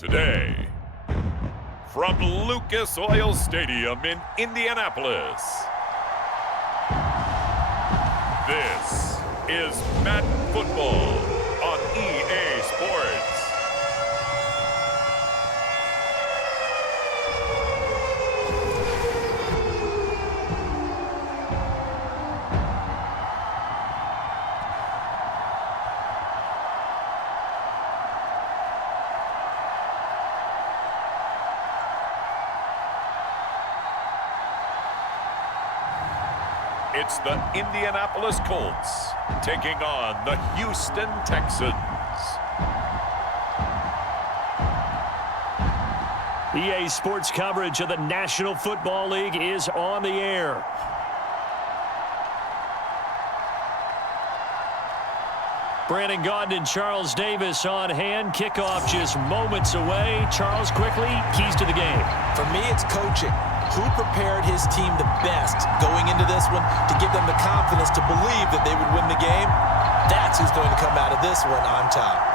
today, from Lucas Oil Stadium in Indianapolis, this is Madden Football on EA Sports. It's the Indianapolis Colts taking on the Houston Texans. EA Sports coverage of the National Football League is on the air. Brandon Gaudin and Charles Davis on hand. Kickoff just moments away. Charles, quickly, keys to the game. For me, it's coaching. Who prepared his team the best going into this one to give them the confidence to believe that they would win the game? That's who's going to come out of this one on top.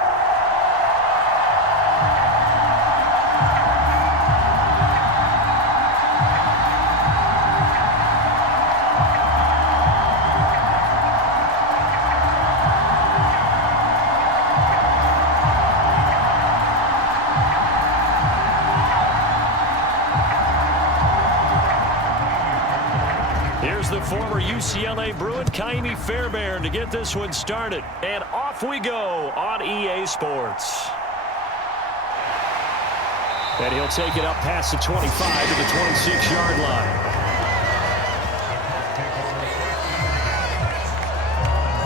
Here's the former UCLA Bruin, Kaimi Fairbairn, to get this one started. And off we go on EA Sports. And he'll take it up past the 25 to the 26-yard line.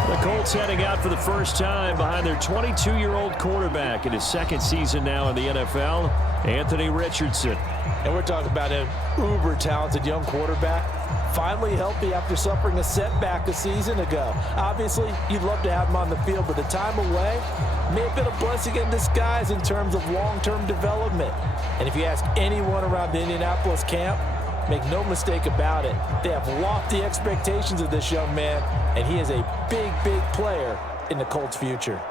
The Colts heading out for the first time behind their 22-year-old quarterback in his second season now in the NFL, Anthony Richardson. And we're talking about an uber-talented young quarterback. Finally healthy after suffering a setback a season ago. Obviously, you'd love to have him on the field, but the time away may have been a blessing in disguise in terms of long-term development. And if you ask anyone around the Indianapolis camp, make no mistake about it, they have lofty expectations of this young man, and he is a big, big player in the Colts' future.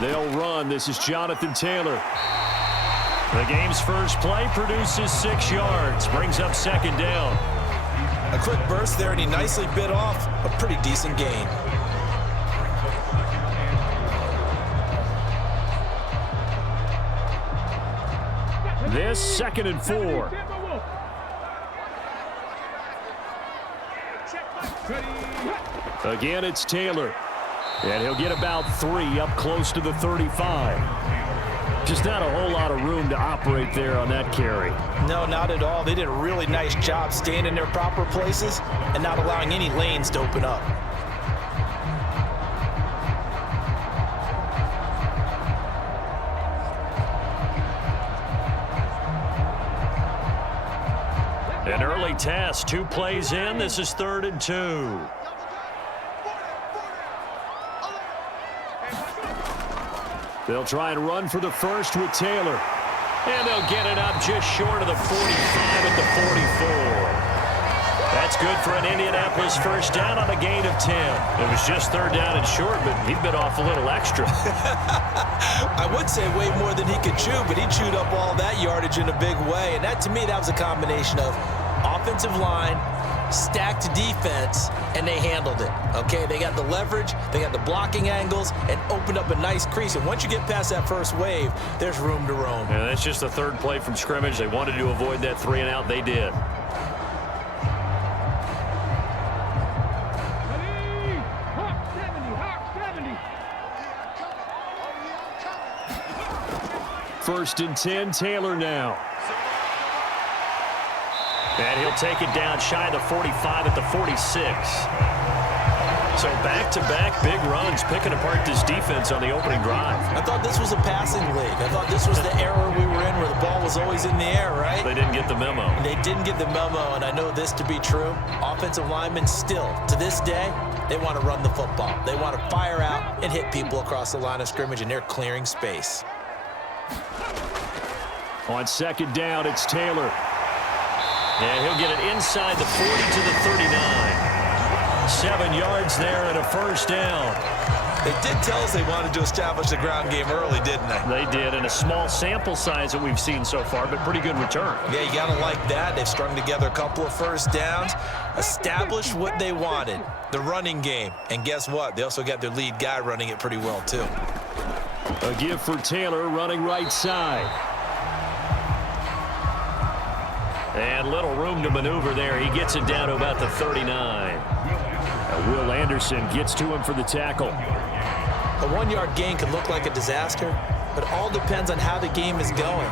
They'll run. This is Jonathan Taylor. The game's first play produces 6 yards. Brings up second down. A quick burst there, and he nicely bit off a pretty decent gain. This 2nd and 4. Again, it's Taylor. And he'll get about 3 up close to the 35. Just not a whole lot of room to operate there on that carry. No, not at all. They did a really nice job staying in their proper places and not allowing any lanes to open up. An early test, 2 plays in. This is 3rd and 2. They'll try and run for the first with Taylor. And they'll get it up just short of the 45 at the 44. That's good for an Indianapolis first down on a gain of 10. It was just 3rd down and short, but he bit off a little extra. I would say way more than he could chew, but he chewed up all that yardage in a big way. And that, to me, that was a combination of offensive line, stacked defense, and they handled it. Okay, they got the leverage, they got the blocking angles, and opened up a nice crease. And once you get past that first wave, there's room to roam. Yeah, that's just the 3rd play from scrimmage. They wanted to avoid that 3 and out. They did. First and 10, Taylor now. And he'll take it down shy of the 45 at the 46. So back-to-back big runs, picking apart this defense on the opening drive. I thought this was a passing league. I thought this was the era we were in where the ball was always in the air, right? They didn't get the memo. They didn't get the memo, and I know this to be true. Offensive linemen still, to this day, they want to run the football. They want to fire out and hit people across the line of scrimmage, and they're clearing space. On 2nd down, it's Taylor. And he'll get it inside the 40 to the 39. 7 yards there and a first down. They did tell us they wanted to establish the ground game early, didn't they? They did, and a small sample size that we've seen so far, but pretty good return. Yeah, you got to like that. They've strung together a couple of first downs, established what they wanted, the running game. And guess what? They also got their lead guy running it pretty well, too. A give for Taylor running right side. And little room to maneuver there. He gets it down to about the 39. Will Anderson gets to him for the tackle. A 1-yard gain could look like a disaster, but all depends on how the game is going.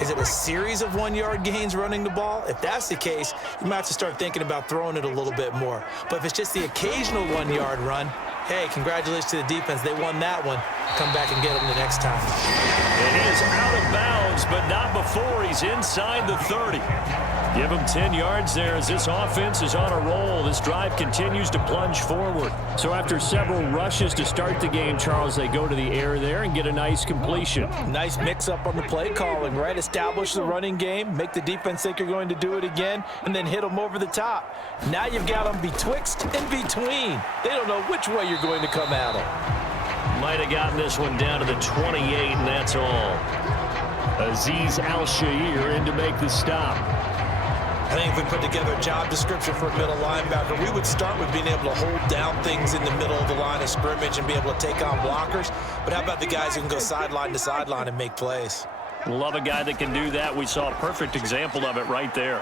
Is it a series of 1-yard gains running the ball? If that's the case, you might have to start thinking about throwing it a little bit more. But if it's just the occasional 1-yard run, hey, congratulations to the defense. They won that one. Come back and get them the next time. And he is out of bounds, but not before he's inside the 30. Give him 10 yards there as this offense is on a roll. This drive continues to plunge forward. So after several rushes to start the game, Charles, they go to the air there and get a nice completion. Nice mix-up on the play calling, right? Establish the running game, make the defense think you're going to do it again, and then hit them over the top. Now you've got them betwixt and between. They don't know which way you're going to come at them. Might have gotten this one down to the 28, and that's all. Azeez Al-Shaair in to make the stop. I think if we put together a job description for a middle linebacker, we would start with being able to hold down things in the middle of the line of scrimmage and be able to take on blockers. But how about the guys who can go sideline to sideline and make plays? Love a guy that can do that. We saw a perfect example of it right there.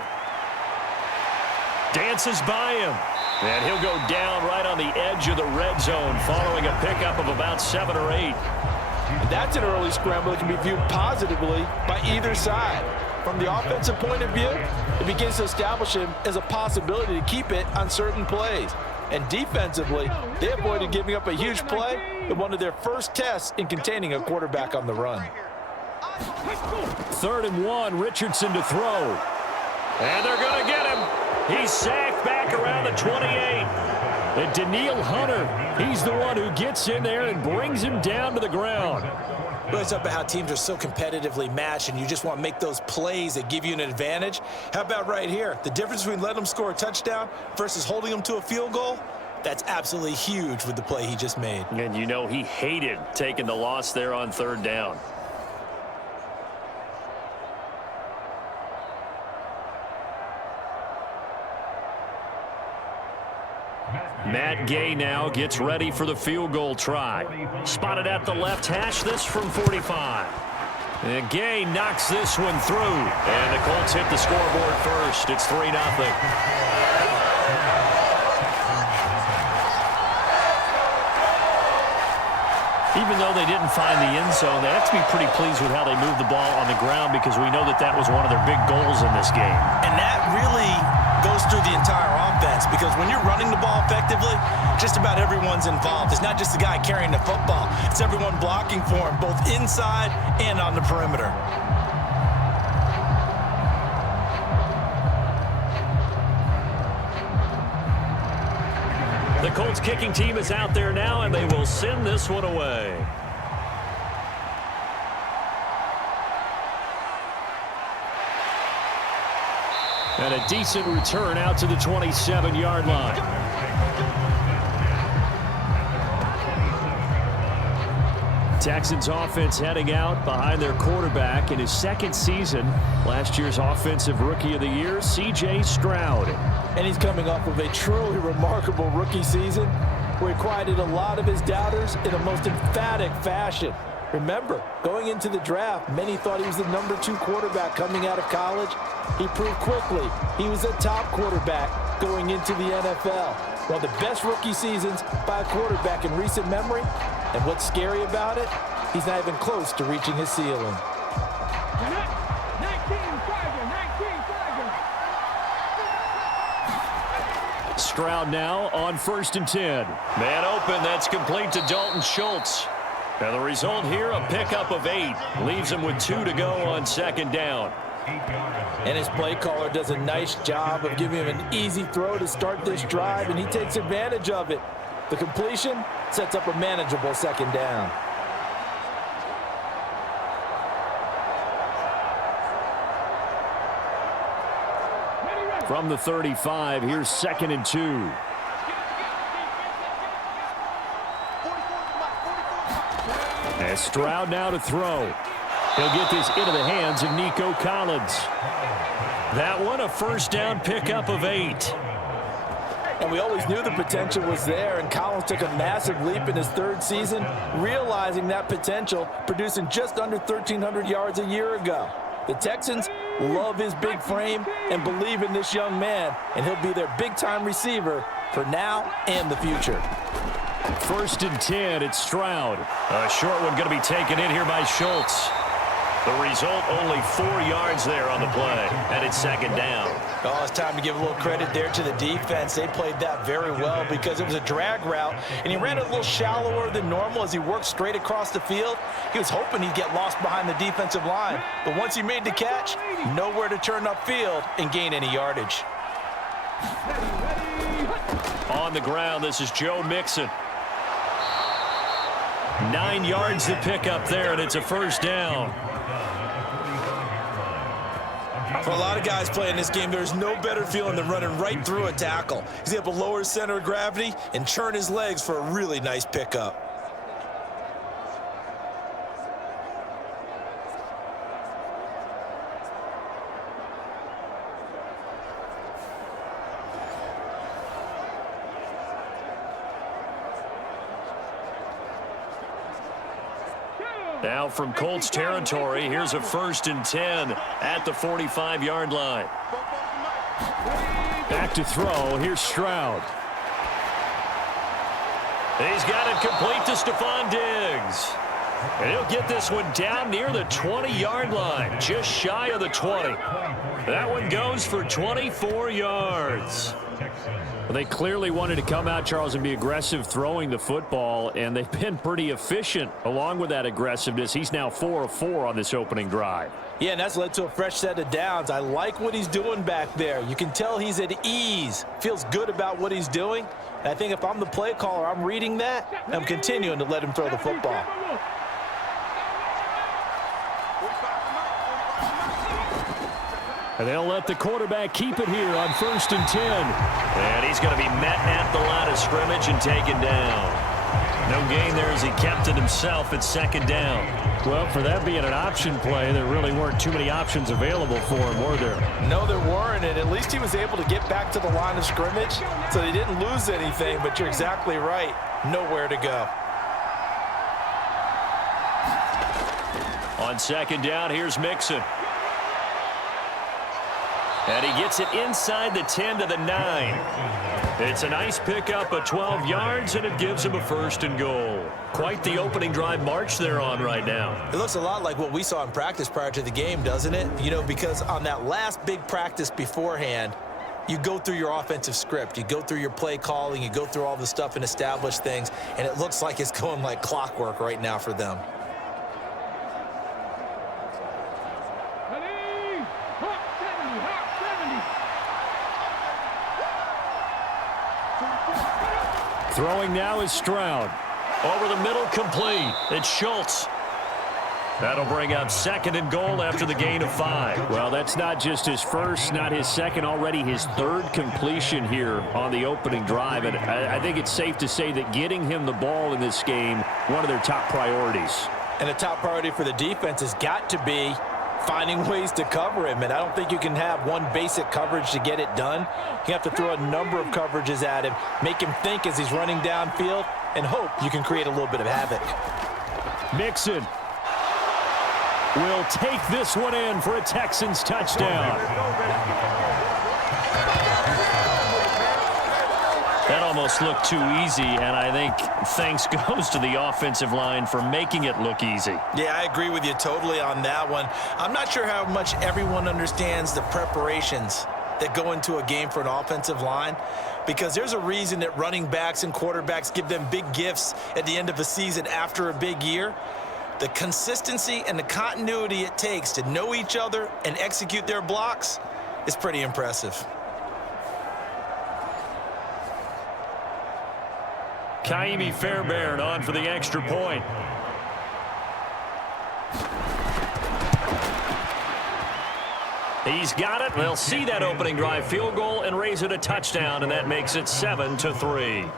Dances by him. And he'll go down right on the edge of the red zone following a pickup of about 7 or 8. That's an early scramble that can be viewed positively by either side. From the offensive point of view, it begins to establish him as a possibility to keep it on certain plays. And defensively, they avoided giving up a huge play in one of their first tests in containing a quarterback on the run. 3rd and 1, Richardson to throw. And they're going to get him. He's sacked back around the 28. And Danielle Hunter, he's the one who gets in there and brings him down to the ground. Well, it's up about how teams are so competitively matched and you just want to make those plays that give you an advantage. How about right here? The difference between letting them score a touchdown versus holding them to a field goal, that's absolutely huge with the play he just made. And you know he hated taking the loss there on 3rd down. Matt Gay now gets ready for the field goal try. Spotted at the left hash, this from 45. And Gay knocks this one through. And the Colts hit the scoreboard first. It's 3-0. Even though they didn't find the end zone, they have to be pretty pleased with how they moved the ball on the ground because we know that was one of their big goals in this game. And that really goes through the entire offense because when you're running the ball effectively, just about everyone's involved. It's not just the guy carrying the football. It's everyone blocking for him, both inside and on the perimeter. The Colts kicking team is out there now, and they will send this one away. And a decent return out to the 27-yard line. Texans offense heading out behind their quarterback in his 2nd season. Last year's Offensive Rookie of the Year, C.J. Stroud. And he's coming off of a truly remarkable rookie season where he quieted a lot of his doubters in a most emphatic fashion. Remember, going into the draft, many thought he was the number 2 quarterback coming out of college. He proved quickly he was a top quarterback going into the NFL. One of the best rookie seasons by a quarterback in recent memory. And what's scary about it, he's not even close to reaching his ceiling. Stroud now on 1st and 10. Man open, that's complete to Dalton Schultz. And the result here, a pickup of 8. Leaves him with 2 to go on 2nd down. And his play caller does a nice job of giving him an easy throw to start this drive, and he takes advantage of it. The completion sets up a manageable 2nd down. From the 35, here's 2nd and 2. And Stroud now to throw. He'll get this into the hands of Nico Collins. That one, a first down pickup of 8. And we always knew the potential was there, and Collins took a massive leap in his 3rd season, realizing that potential, producing just under 1,300 yards a year ago. The Texans love his big frame and believe in this young man, and he'll be their big-time receiver for now and the future. 1st and 10, it's Stroud. A short one going to be taken in here by Schultz. The result, only 4 yards there on the play, and it's 2nd down. Oh, it's time to give a little credit there to the defense. They played that very well because it was a drag route, and he ran it a little shallower than normal as he worked straight across the field. He was hoping he'd get lost behind the defensive line, but once he made the catch, nowhere to turn upfield and gain any yardage. On the ground, this is Joe Mixon. 9 yards to pick up there, and it's a 1st down. For a lot of guys playing this game, there's no better feeling than running right through a tackle. He's able to lower his center of gravity and churn his legs for a really nice pickup. Now from Colts territory, here's a 1st and 10 at the 45-yard line. Back to throw. Here's Stroud. He's got it complete to Stephon Diggs. And he'll get this one down near the 20-yard line, just shy of the 20. That one goes for 24 yards. Well, they clearly wanted to come out, Charles, and be aggressive throwing the football, and they've been pretty efficient along with that aggressiveness. He's now 4 of 4 on this opening drive. Yeah, and that's led to a fresh set of downs. I like what he's doing back there. You can tell he's at ease, feels good about what he's doing. And I think if I'm the play caller, I'm reading that, and I'm continuing to let him throw the football. And they'll let the quarterback keep it here on 1st and 10. And he's going to be met at the line of scrimmage and taken down. No gain there as he kept it himself at 2nd down. Well, for that being an option play, there really weren't too many options available for him, were there? No, there weren't, and at least he was able to get back to the line of scrimmage, so they didn't lose anything, but you're exactly right. Nowhere to go. On 2nd down, here's Mixon. And he gets it inside the 10 to the 9. It's a nice pickup of 12 yards, and it gives him a 1st and goal. Quite the opening drive march they're on right now. It looks a lot like what we saw in practice prior to the game, doesn't it? You know, because on that last big practice beforehand, you go through your offensive script. You go through your play calling. You go through all the stuff and establish things, and it looks like it's going like clockwork right now for them. Throwing now is Stroud. Over the middle, complete. It's Schultz. That'll bring up 2nd and goal after the gain of 5. Well, that's not just his first, not his second, already his 3rd completion here on the opening drive. And I think it's safe to say that getting him the ball in this game, one of their top priorities. And the top priority for the defense has got to be finding ways to cover him, and I don't think you can have one basic coverage to get it done. You have to throw a number of coverages at him, make him think as he's running downfield, and hope you can create a little bit of havoc. Mixon will take this one in for a Texans touchdown. That almost looked too easy, and I think thanks goes to the offensive line for making it look easy. Yeah, I agree with you totally on that one. I'm not sure how much everyone understands the preparations that go into a game for an offensive line, because there's a reason that running backs and quarterbacks give them big gifts at the end of a season after a big year. The consistency and the continuity it takes to know each other and execute their blocks is pretty impressive. Kaimi Fairbairn on for the extra point. He's got it. They'll see that opening drive field goal and raise it a touchdown, and that makes it 7-3.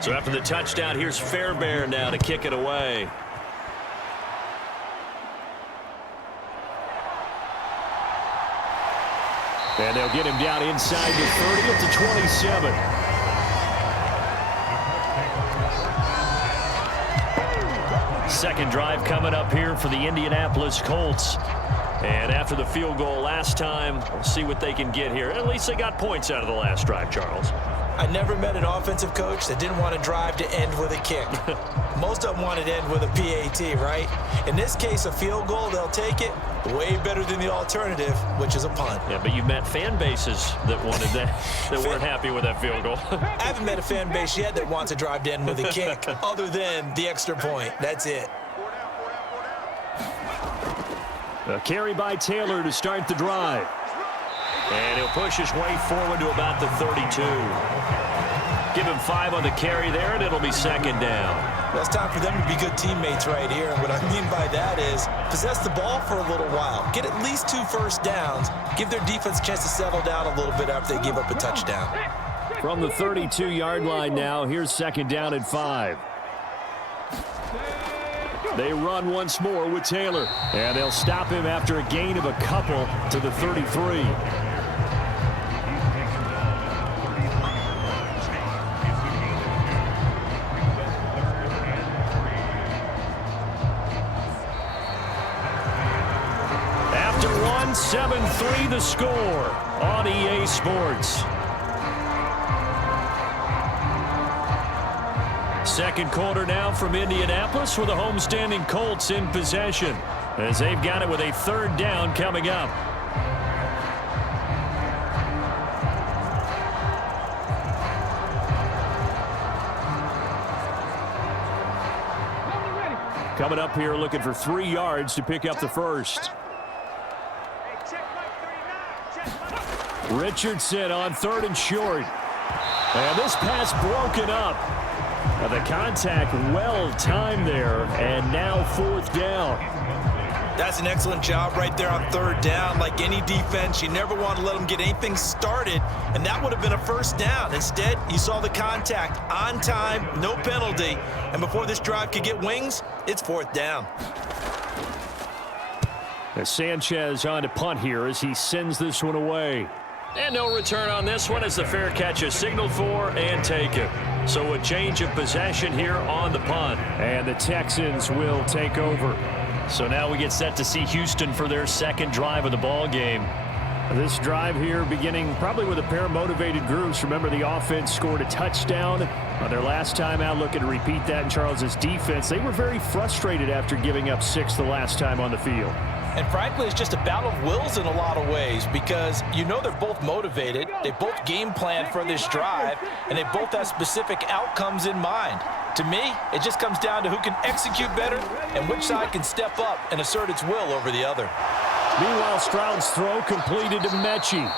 So after the touchdown, here's Fairbairn now to kick it away. And they'll get him down inside the 30 at the 27. Second drive coming up here for the Indianapolis Colts. And after the field goal last time, we'll see what they can get here. At least they got points out of the last drive, Charles. I never met an offensive coach that didn't want to drive to end with a kick. Most of them wanted to end with a PAT, right? In this case, a field goal, they'll take it. Way better than the alternative, which is a punt. Yeah, but you've met fan bases that wanted that, that weren't happy with that field goal. I haven't met a fan base yet that wants to drive to end with a kick, other than the extra point. That's it. A carry by Taylor to start the drive. And he'll push his way forward to about the 32. Give him 5 on the carry there, and it'll be second down. Well, it's time for them to be good teammates right here. And what I mean by that is possess the ball for a little while. Get at least 2 first downs. Give their defense a chance to settle down a little bit after they give up a touchdown. From the 32-yard line now, here's second down and 5. They run once more with Taylor. And they'll stop him after a gain of a couple to the 33. After 7-3 the score on EA Sports. Second quarter now from Indianapolis with the homestanding Colts in possession as they've got it with a third down coming up. Coming up here looking for 3 yards to pick up the first. Richardson on 3rd and short. And this pass broken up. The contact well timed there, and now 4th down. That's an excellent job right there on 3rd down. Like any defense, you never want to let them get anything started, and that would have been a first down. Instead, you saw the contact on time, no penalty, and before this drive could get wings, it's 4th down. As Sanchez on to punt here as he sends this one away. And no return on this one as the fair catch is signaled for and taken. So a change of possession here on the punt. And the Texans will take over. So now we get set to see Houston for their second drive of the ball game. This drive here beginning probably with a pair of motivated groups. Remember, the offense scored a touchdown on their last time out. Looking to repeat that in Charles's defense. They were very frustrated after giving up 6 the last time on the field. And frankly, it's just a battle of wills in a lot of ways because you know they're both motivated. They both game planned for this drive, and they both have specific outcomes in mind. To me, it just comes down to who can execute better and which side can step up and assert its will over the other. Meanwhile, Stroud's throw completed to Mechie.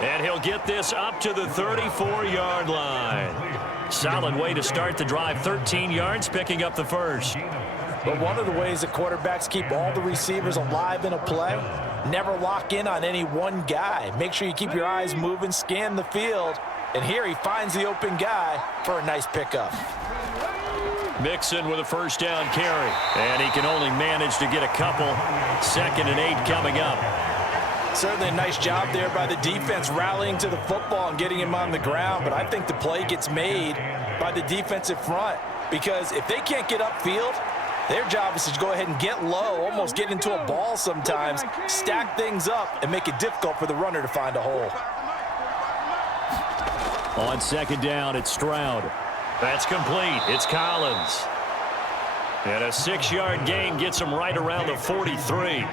And he'll get this up to the 34-yard line. Solid way to start the drive. 13 yards, picking up the first. But one of the ways that quarterbacks keep all the receivers alive in a play, never lock in on any one guy. Make sure you keep your eyes moving, scan the field, and here he finds the open guy for a nice pickup. Mixon with a first down carry, and he can only manage to get a couple. 2nd and 8 coming up. Certainly a nice job there by the defense rallying to the football and getting him on the ground, but I think the play gets made by the defensive front because if they can't get upfield, their job is to go ahead and get low, almost get into a ball sometimes, stack things up, and make it difficult for the runner to find a hole. On 2nd down, it's Stroud. That's complete. It's Collins. And a 6-yard gain gets him right around the 43.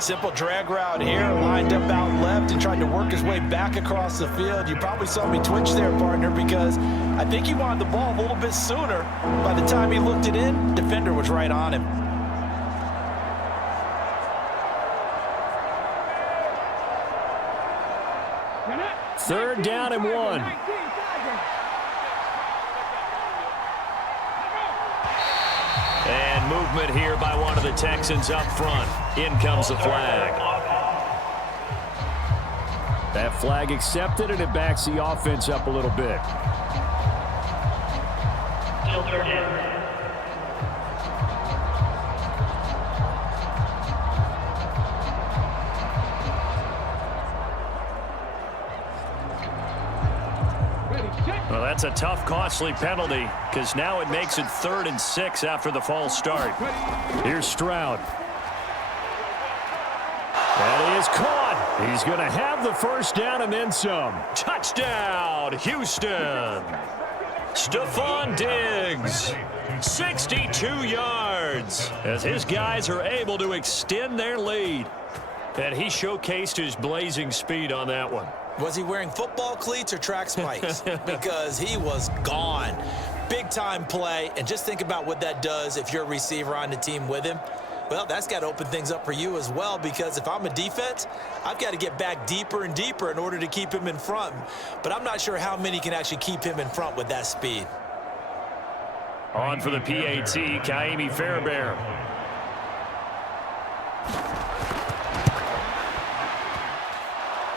Simple drag route here, lined up out left and tried to work his way back across the field. You probably saw me twitch there, partner, because I think he wanted the ball a little bit sooner. By the time he looked it in, defender was right on him. Third down and 1. And movement here by one of the Texans up front. In comes the flag. That flag accepted, and it backs the offense up a little bit. still third down. Well, that's a tough, costly penalty because now it makes it 3rd and 6 after the false start. Here's Stroud. That is caught. He's going to have the first down and then some. Touchdown, Houston. Stephon Diggs, 62 yards, as his guys are able to extend their lead. And he showcased his blazing speed on that one. Was he wearing football cleats or track spikes? Because he was gone. Big-time play, and just think about what that does if you're a receiver on the team with him. Well, that's got to open things up for you as well, because if I'm a defense, I've got to get back deeper and deeper in order to keep him in front. But I'm not sure how many can actually keep him in front with that speed. On for the PAT, Kaimi Fairbairn.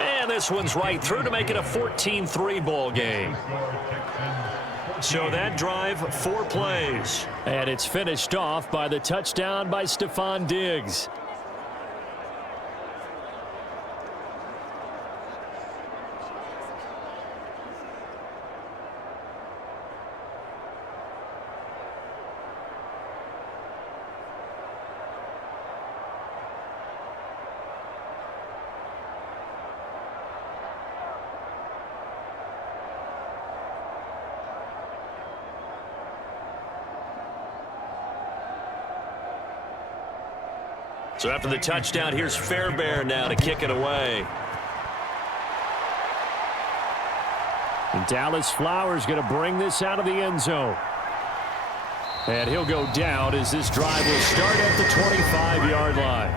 And this one's right through to make it a 14-3 ball game. So that drive, 4 plays. And it's finished off by the touchdown by Stephon Diggs. So after the touchdown, here's Fairbairn now to kick it away. And Dallas Flowers going to bring this out of the end zone. And he'll go down as this drive will start at the 25-yard line.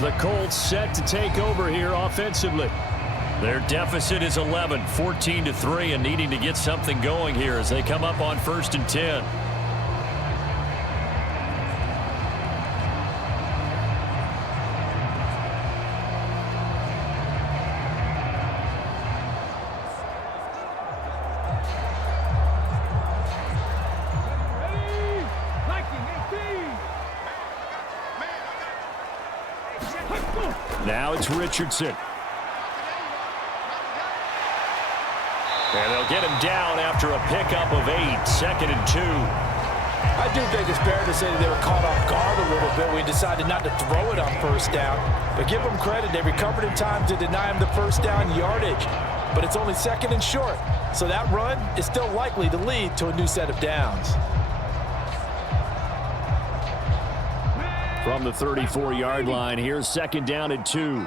The Colts set to take over here offensively. Their deficit is 11, 14-3, and needing to get something going here as they come up on 1st and 10. Now it's Richardson. And they'll get him down after a pickup of 8, 2nd and 2. I do think it's fair to say that they were caught off guard a little bit. We decided not to throw it on 1st down. But give them credit. They recovered in time to deny him the 1st down yardage. But it's only 2nd and short. So that run is still likely to lead to a new set of downs. From the 34-yard line, here's 2nd down and 2.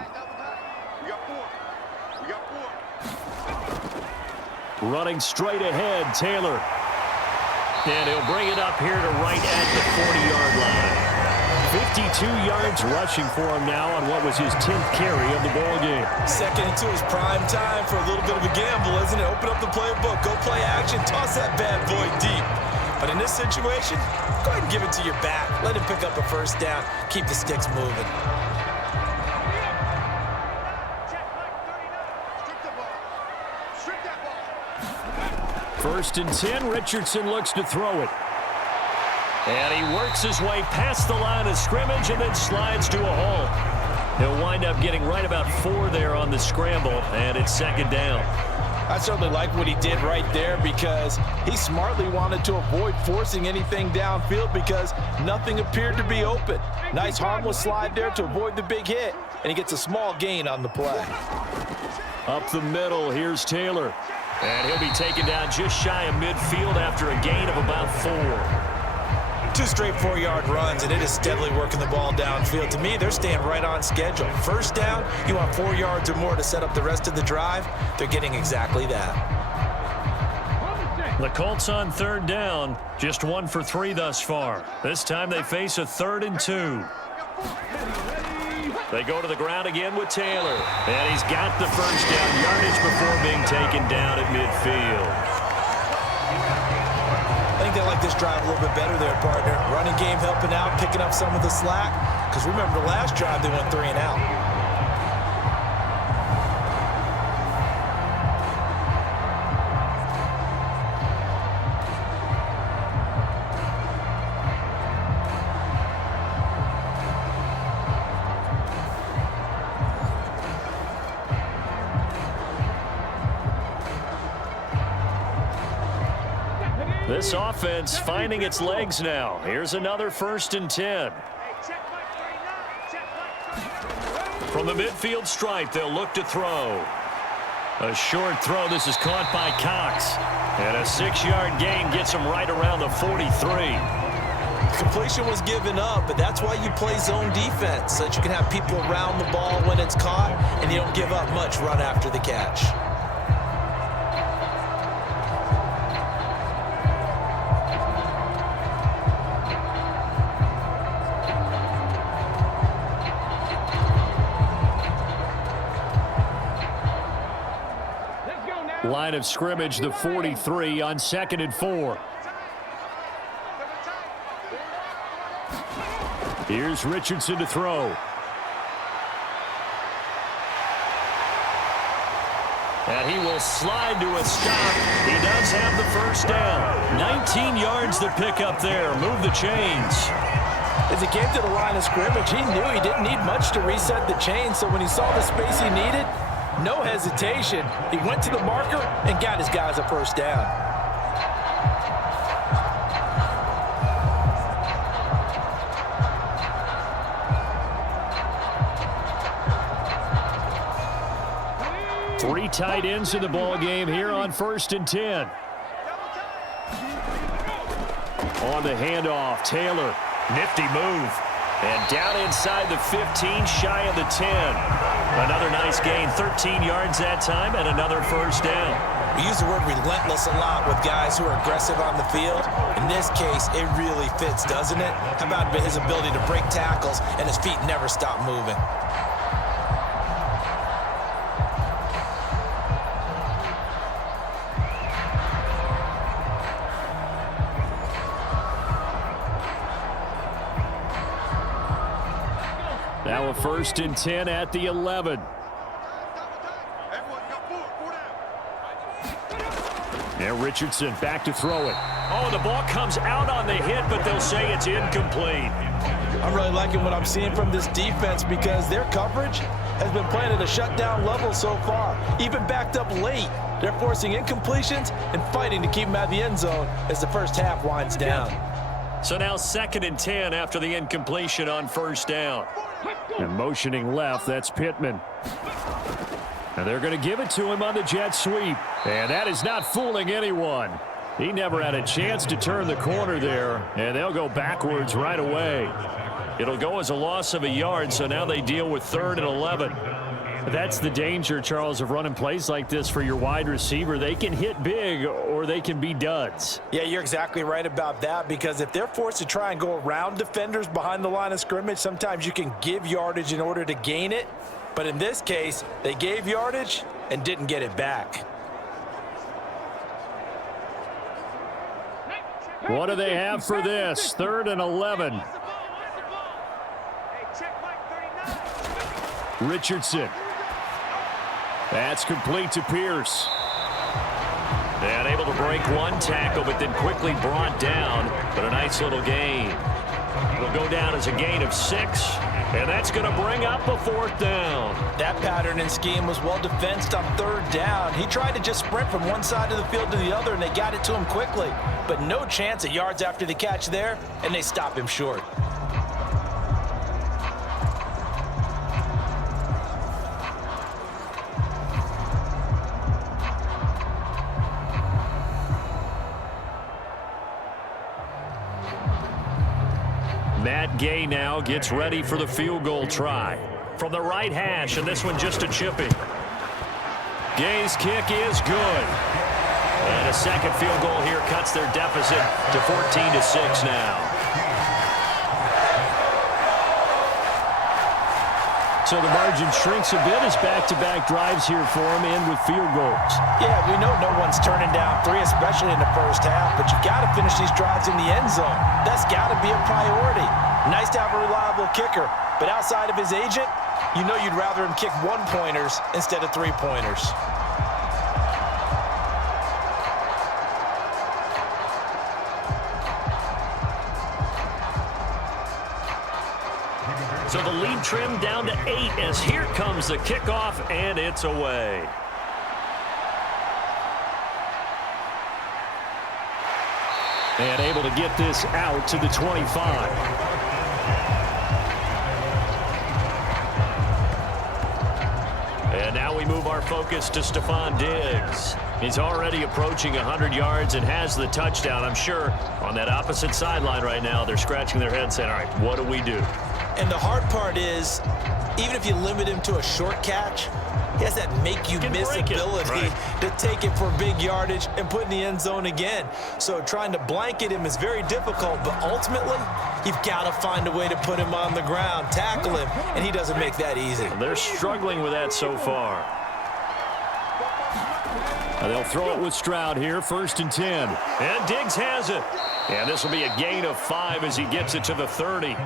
Running straight ahead, Taylor. And he'll bring it up here to right at the 40-yard line. 52 yards rushing for him now on what was his 10th carry of the ball game. 2nd and 2 is prime time for a little bit of a gamble, isn't it? Open up the playbook, go play action, toss that bad boy deep. But in this situation, go ahead and give it to your back. Let him pick up a 1st down. Keep the sticks moving. First and 10, Richardson looks to throw it. And he works his way past the line of scrimmage and then slides to a halt. He'll wind up getting right about 4 there on the scramble, and it's 2nd down. I certainly like what he did right there because he smartly wanted to avoid forcing anything downfield because nothing appeared to be open. Nice harmless slide there to avoid the big hit, and he gets a small gain on the play. Up the middle, here's Taylor. And he'll be taken down just shy of midfield after a gain of about 4. 2 straight 4-yard runs, and it is steadily working the ball downfield. To me, they're staying right on schedule. 1st down, you want 4 yards or more to set up the rest of the drive. They're getting exactly that. The Colts on 3rd down, just 1 for 3 thus far. This time they face a 3rd and 2. They go to the ground again with Taylor. And he's got the 1st down yardage before being taken down at midfield. I think they like this drive a little bit better there, partner. Running game helping out, picking up some of the slack. Because remember, the last drive they went 3 and out. This offense finding its legs now. Here's another 1st and 10. From the midfield stripe, they'll look to throw. A short throw. This is caught by Cox. And a 6-yard gain gets him right around the 43. Completion was given up, but that's why you play zone defense, so that you can have people around the ball when it's caught, and you don't give up much run after the catch. Line of scrimmage, the 43 on 2nd and 4. Here's Richardson to throw. And he will slide to a stop. He does have the 1st down. 19 yards to pick up there. Move the chains. As he came to the line of scrimmage, he knew he didn't need much to reset the chains, so when he saw the space he needed, no hesitation. He went to the marker and got his guys a 1st down. Three tight ends in the ball game here on 1st and 10. On the handoff, Taylor. Nifty move. And down inside the 15, shy of the 10. Another nice gain, 13 yards that time, and another 1st down. We use the word relentless a lot with guys who are aggressive on the field. In this case, it really fits, doesn't it? How about his ability to break tackles and his feet never stop moving? Now a 1st and 10 at the 11. And Richardson back to throw it. Oh, the ball comes out on the hit, but they'll say it's incomplete. I'm really liking what I'm seeing from this defense because their coverage has been playing at a shutdown level so far. Even backed up late, they're forcing incompletions and fighting to keep them out of the end zone as the 1st half winds down. So now 2nd and 10 after the incompletion on 1st down. And motioning left, that's Pittman. And they're going to give it to him on the jet sweep. And that is not fooling anyone. He never had a chance to turn the corner there, and they'll go backwards right away. It'll go as a loss of a yard, so now they deal with 3rd and 11. That's the danger, Charles, of running plays like this for your wide receiver. They can hit big or they can be duds. Yeah, you're exactly right about that because if they're forced to try and go around defenders behind the line of scrimmage, sometimes you can give yardage in order to gain it. But in this case, they gave yardage and didn't get it back. What do they have for this? 3rd and 11. Richardson. That's complete to Pierce. And able to break one tackle, but then quickly brought down. But a nice little gain. It'll go down as a gain of 6. And that's going to bring up a 4th down. That pattern and scheme was well defensed on 3rd down. He tried to just sprint from one side of the field to the other, and they got it to him quickly. But no chance at yards after the catch there, and they stop him short. Matt Gay now gets ready for the field goal try. From the right hash, and this one just a chipping. Gay's kick is good. And a second field goal here cuts their deficit to 14-6 now. So the margin shrinks a bit as back-to-back drives here for him and with field goals. Yeah, we know no one's turning down 3, especially in the 1st half, but you got to finish these drives in the end zone. That's got to be a priority. Nice to have a reliable kicker, but outside of his agent, you know you'd rather him kick 1-pointers instead of 3-pointers. So the lead trimmed down to 8 as here comes the kickoff, and it's away. And able to get this out to the 25. And now we move our focus to Stephon Diggs. He's already approaching 100 yards and has the touchdown. I'm sure on that opposite sideline right now, they're scratching their heads saying, all right, what do we do? And the hard part is, even if you limit him to a short catch, he has that make-you-miss ability to take it for big yardage and put in the end zone again. So trying to blanket him is very difficult, but ultimately, you've got to find a way to put him on the ground, tackle him, and he doesn't make that easy. They're struggling with that so far. Now they'll throw it with Stroud here, 1st and 10. And Diggs has it. And this will be a gain of 5 as he gets it to the 30.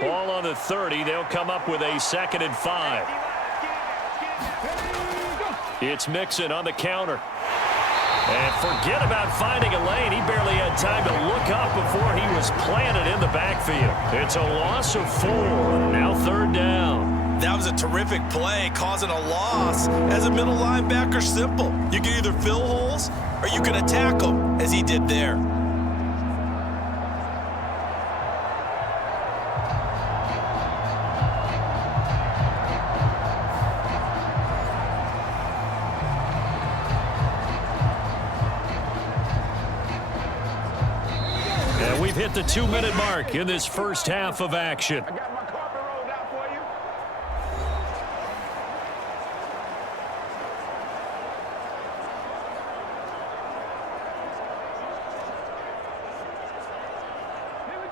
Ball on the 30. They'll come up with a 2nd and 5. It's Mixon on the counter. And forget about finding a lane. He barely had time to look up before he was planted in the backfield. It's a loss of 4. Now 3rd down. That was a terrific play, causing a loss. As a middle linebacker, simple. You can either fill holes or you can attack them, as he did there. We've hit the 2-minute mark in this first half of action. I got my carpet rolled out for you.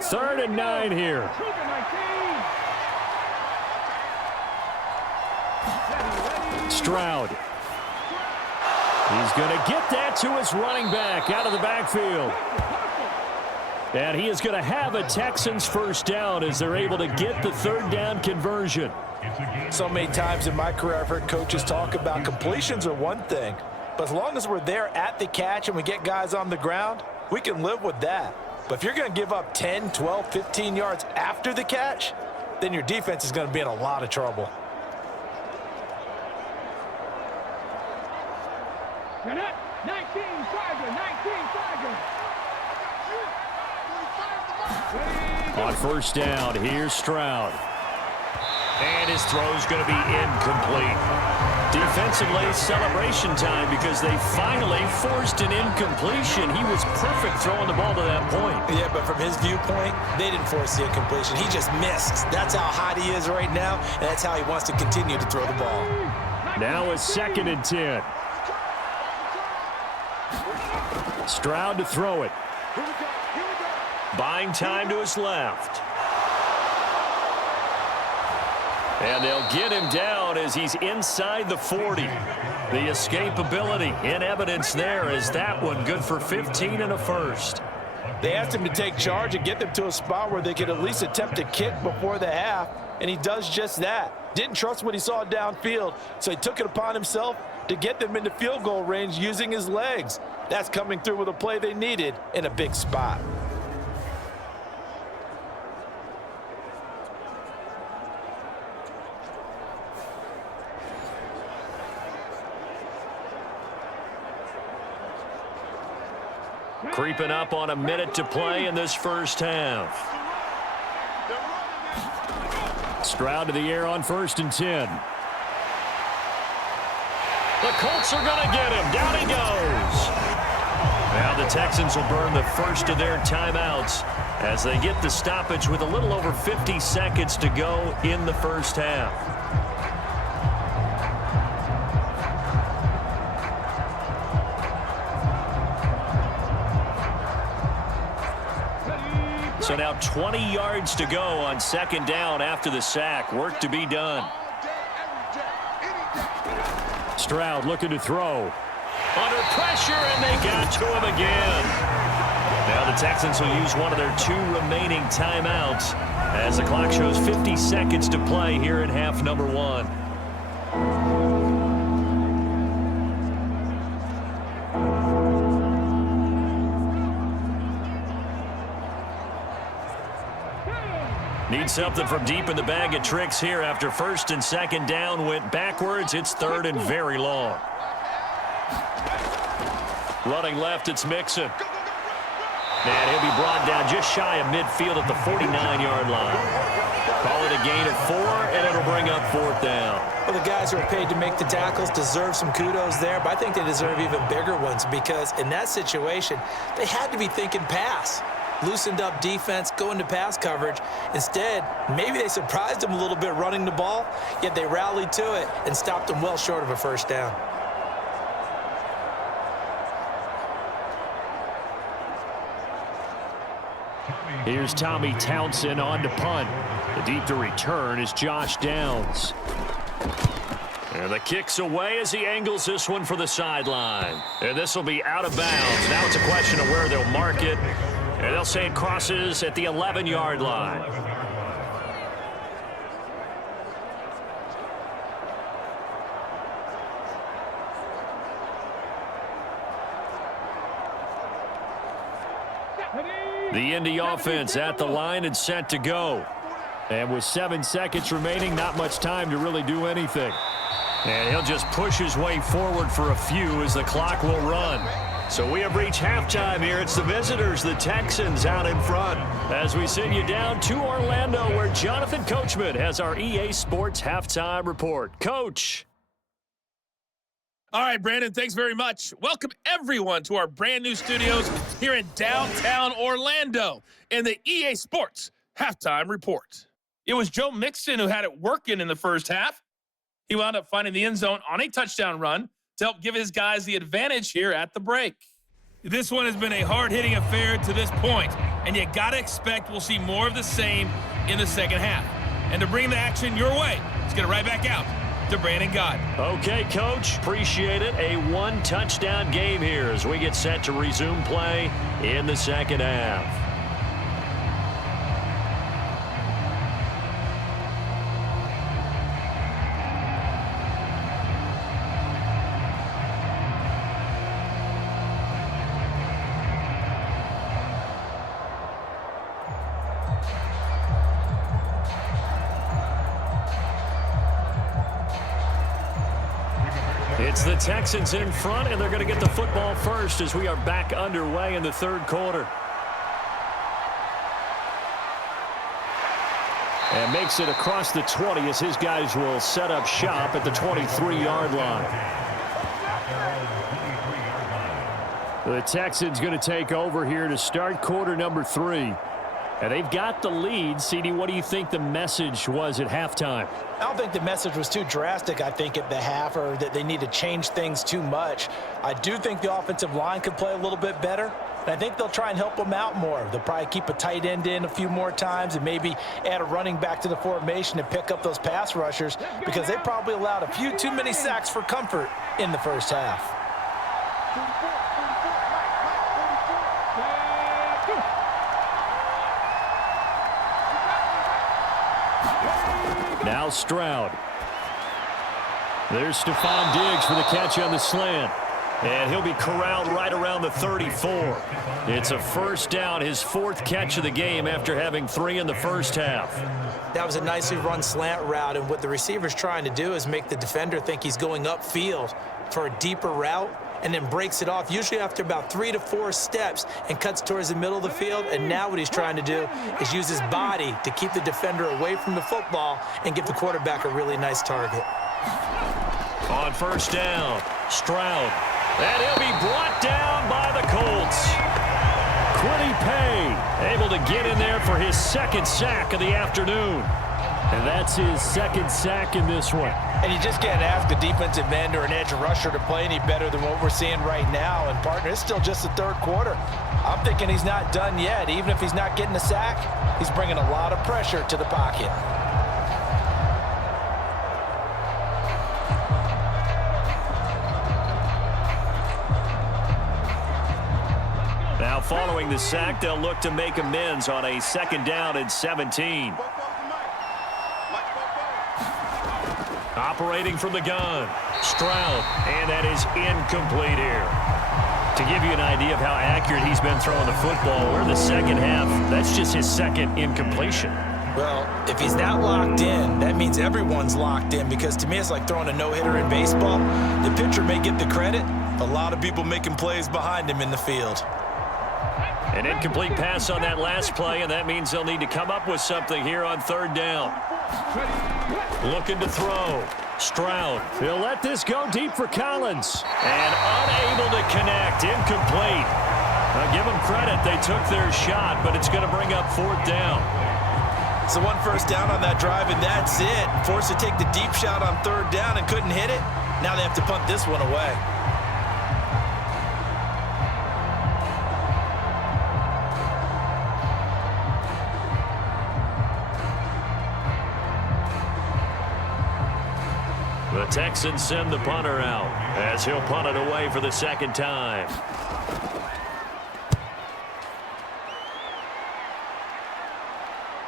Third and 9 here. Stroud. He's going to get that to his running back out of the backfield. And he is going to have a Texans first down as they're able to get the 3rd down conversion. So many times in my career, I've heard coaches talk about completions are one thing, but as long as we're there at the catch and we get guys on the ground, we can live with that. But if you're going to give up 10, 12, 15 yards after the catch, then your defense is going to be in a lot of trouble. You're not 19 Tiger, 19 Tiger. On 1st down, here's Stroud. And his throw's going to be incomplete. Defensively, celebration time because they finally forced an incompletion. He was perfect throwing the ball to that point. Yeah, but from his viewpoint, they didn't force the incompletion. He just missed. That's how hot he is right now, and that's how he wants to continue to throw the ball. Now it's 2nd and 10. Stroud to throw it. Buying time to his left. And they'll get him down as he's inside the 40. The escapability in evidence there is that one good for 15 and a first. They asked him to take charge and get them to a spot where they could at least attempt a kick before the half, and he does just that. Didn't trust what he saw downfield, so he took it upon himself to get them into field goal range using his legs. That's coming through with a play they needed in a big spot. Creeping up on a minute to play in this first half. Stroud to the air on 1st and 10. The Colts are going to get him. Down he goes. Now the Texans will burn the first of their timeouts as they get the stoppage with a little over 50 seconds to go in the first half. So now 20 yards to go on 2nd down after the sack. Work to be done. Stroud looking to throw. Under pressure, and they got to him again. Now the Texans will use one of their 2 remaining timeouts as the clock shows 50 seconds to play here in half number 1. Need something from deep in the bag of tricks here after first and second down went backwards. It's third and very long. Running left, it's Mixon. And he'll be brought down just shy of midfield at the 49-yard line. Call it a gain of 4, and it'll bring up fourth down. Well, the guys who are paid to make the tackles deserve some kudos there, but I think they deserve even bigger ones because in that situation, they had to be thinking pass. Loosened up defense, going to pass coverage. Instead, maybe they surprised them a little bit running the ball, yet they rallied to it and stopped them well short of a first down. Here's Tommy Townsend on to punt. The deep to return is Josh Downs. And the kick's away as he angles this one for the sideline. And this will be out of bounds. Now it's a question of where they'll mark it. And they'll say it crosses at the 11-yard line. The Indy offense at the line and set to go. And with 7 seconds remaining, not much time to really do anything. And he'll just push his way forward for a few as the clock will run. So we have reached halftime here. It's the visitors, the Texans, out in front. As we send you down to Orlando, where Jonathan Coachman has our EA Sports Halftime Report. Coach. All right, Brandon, thanks very much. Welcome, everyone, to our brand-new studios here in downtown Orlando in the EA Sports Halftime Report. It was Joe Mixon who had it working in the first half. He wound up finding the end zone on a touchdown run to help give his guys the advantage here at the break. This one has been a hard-hitting affair to this point, and you got to expect we'll see more of the same in the second half. And to bring the action your way, let's get it right back out to Brandon Gott. Okay, Coach. Appreciate it. A one-touchdown game here as we get set to resume play in the second half. It's the Texans in front, and they're going to get the football first as we are back underway in the third quarter. And makes it across the 20 as his guys will set up shop at the 23-yard line. The Texans going to take over here to start quarter number 3. And they've got the lead. CD, what do you think the message was at halftime? I don't think the message was too drastic, I think, at the half, or that they need to change things too much. I do think the offensive line could play a little bit better, and I think they'll try and help them out more. They'll probably keep a tight end in a few more times and maybe add a running back to the formation and pick up those pass rushers because they probably allowed a few too many sacks for comfort in the first half. Now Stroud. There's Stephon Diggs for the catch on the slant. And he'll be corralled right around the 34. It's a first down, his 4th catch of the game after having 3 in the first half. That was a nicely run slant route, and what the receiver's trying to do is make the defender think he's going upfield for a deeper route and then breaks it off, usually after about 3 to 4 steps, and cuts towards the middle of the field. And now what he's trying to do is use his body to keep the defender away from the football and give the quarterback a really nice target. On first down, Stroud. And he'll be brought down by the Colts. Quiddy Pay able to get in there for his 2nd sack of the afternoon. And that's his 2nd sack in this one. And you just can't ask a defensive end or an edge rusher to play any better than what we're seeing right now. And, partner, it's still just the third quarter. I'm thinking he's not done yet. Even if he's not getting a sack, he's bringing a lot of pressure to the pocket. Now, following the sack, they'll look to make amends on a 2nd down and 17. Operating from the gun, Stroud, and that is incomplete here. To give you an idea of how accurate he's been throwing the football, we're in the second half. That's just his 2nd incompletion. Well, if he's that locked in, that means everyone's locked in, because to me it's like throwing a no-hitter in baseball. The pitcher may get the credit, a lot of people making plays behind him in the field. An incomplete pass on that last play, and that means they'll need to come up with something here on third down. Looking to throw. Stroud. He'll let this go deep for Collins. And unable to connect. Incomplete. Now give them credit. They took their shot, but it's going to bring up fourth down. So one first down on that drive, and that's it. Forced to take the deep shot on third down and couldn't hit it. Now they have to punt this one away. The Texans send the punter out as he'll punt it away for the second time.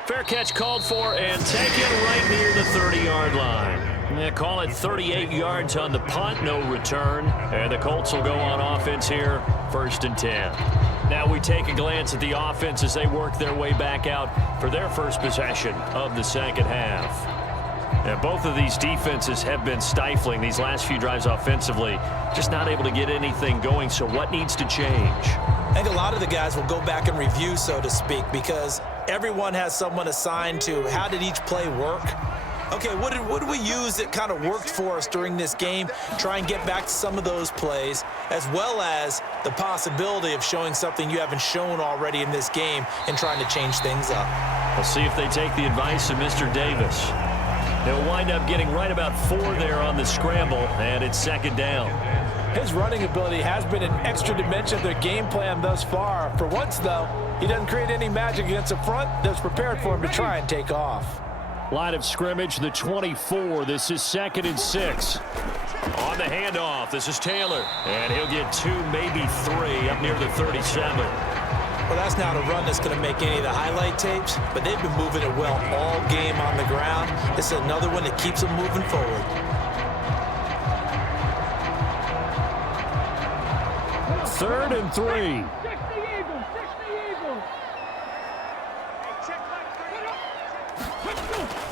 Fair catch called for and taken right near the 30-yard line. Yeah, call it 38 yards on the punt, no return. And the Colts will go on offense here, 1st and 10. Now we take a glance at the offense as they work their way back out for their first possession of the second half. And both of these defenses have been stifling these last few drives offensively, just not able to get anything going. So what needs to change? I think a lot of the guys will go back and review, so to speak, because everyone has someone assigned to how did each play work. Okay, what did we use that kind of worked for us during this game? Try and get back to some of those plays, as well as the possibility of showing something you haven't shown already in this game and trying to change things up. We'll see if they take the advice of Mr. Davis. They'll wind up getting right about 4 there on the scramble, and it's second down. His running ability has been an extra dimension of their game plan thus far. For once, though, he doesn't create any magic against the front that's prepared for him to try and take off. Line of scrimmage, the 24. This is 2nd and 6. On the handoff, this is Taylor. And he'll get 2, maybe 3 up near the 37. Well, that's not a run that's going to make any of the highlight tapes, but they've been moving it well all game on the ground. This is another one that keeps them moving forward. Third and 3.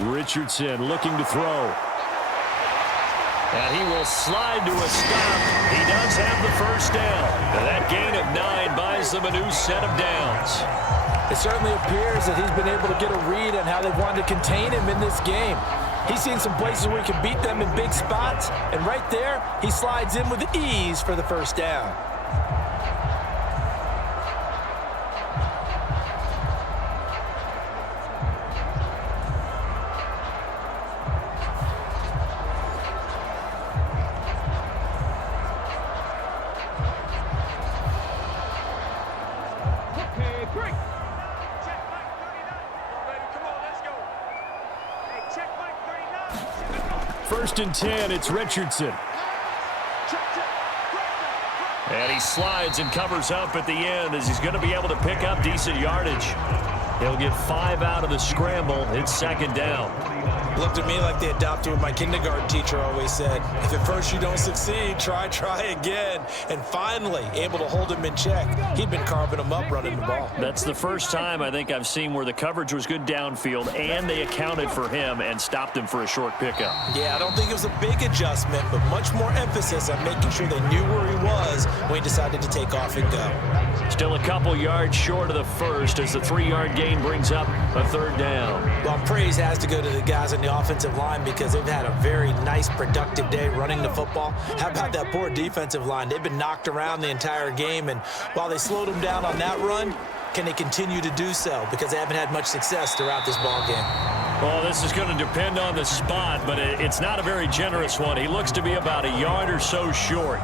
Richardson looking to throw. And he will slide to a stop. He does have the first down. And that gain of 9 buys them a new set of downs. It certainly appears that he's been able to get a read on how they've wanted to contain him in this game. He's seen some places where he can beat them in big spots, and right there, he slides in with ease for the first down. First and 10, it's Richardson. And he slides and covers up at the end as he's going to be able to pick up decent yardage. He'll get 5 out of the scramble. It's second down. Looked at me like they adopted what my kindergarten teacher always said. If at first you don't succeed, try again. And finally, able to hold him in check. He'd been carving him up running the ball. That's the first time I think I've seen where the coverage was good downfield and they accounted for him and stopped him for a short pickup. Yeah, I don't think it was a big adjustment, but much more emphasis on making sure they knew where he was when he decided to take off and go. Still a couple yards short of the first as the 3-yard gain brings up a third down. Well, praise has to go to the guys on the offensive line because they've had a very nice, productive day running the football. How about that poor defensive line? They've been knocked around the entire game, and while they slowed them down on that run, can they continue to do so? Because they haven't had much success throughout this ball game. Well, this is going to depend on the spot, but it's not a very generous one. He looks to be about a yard or so short.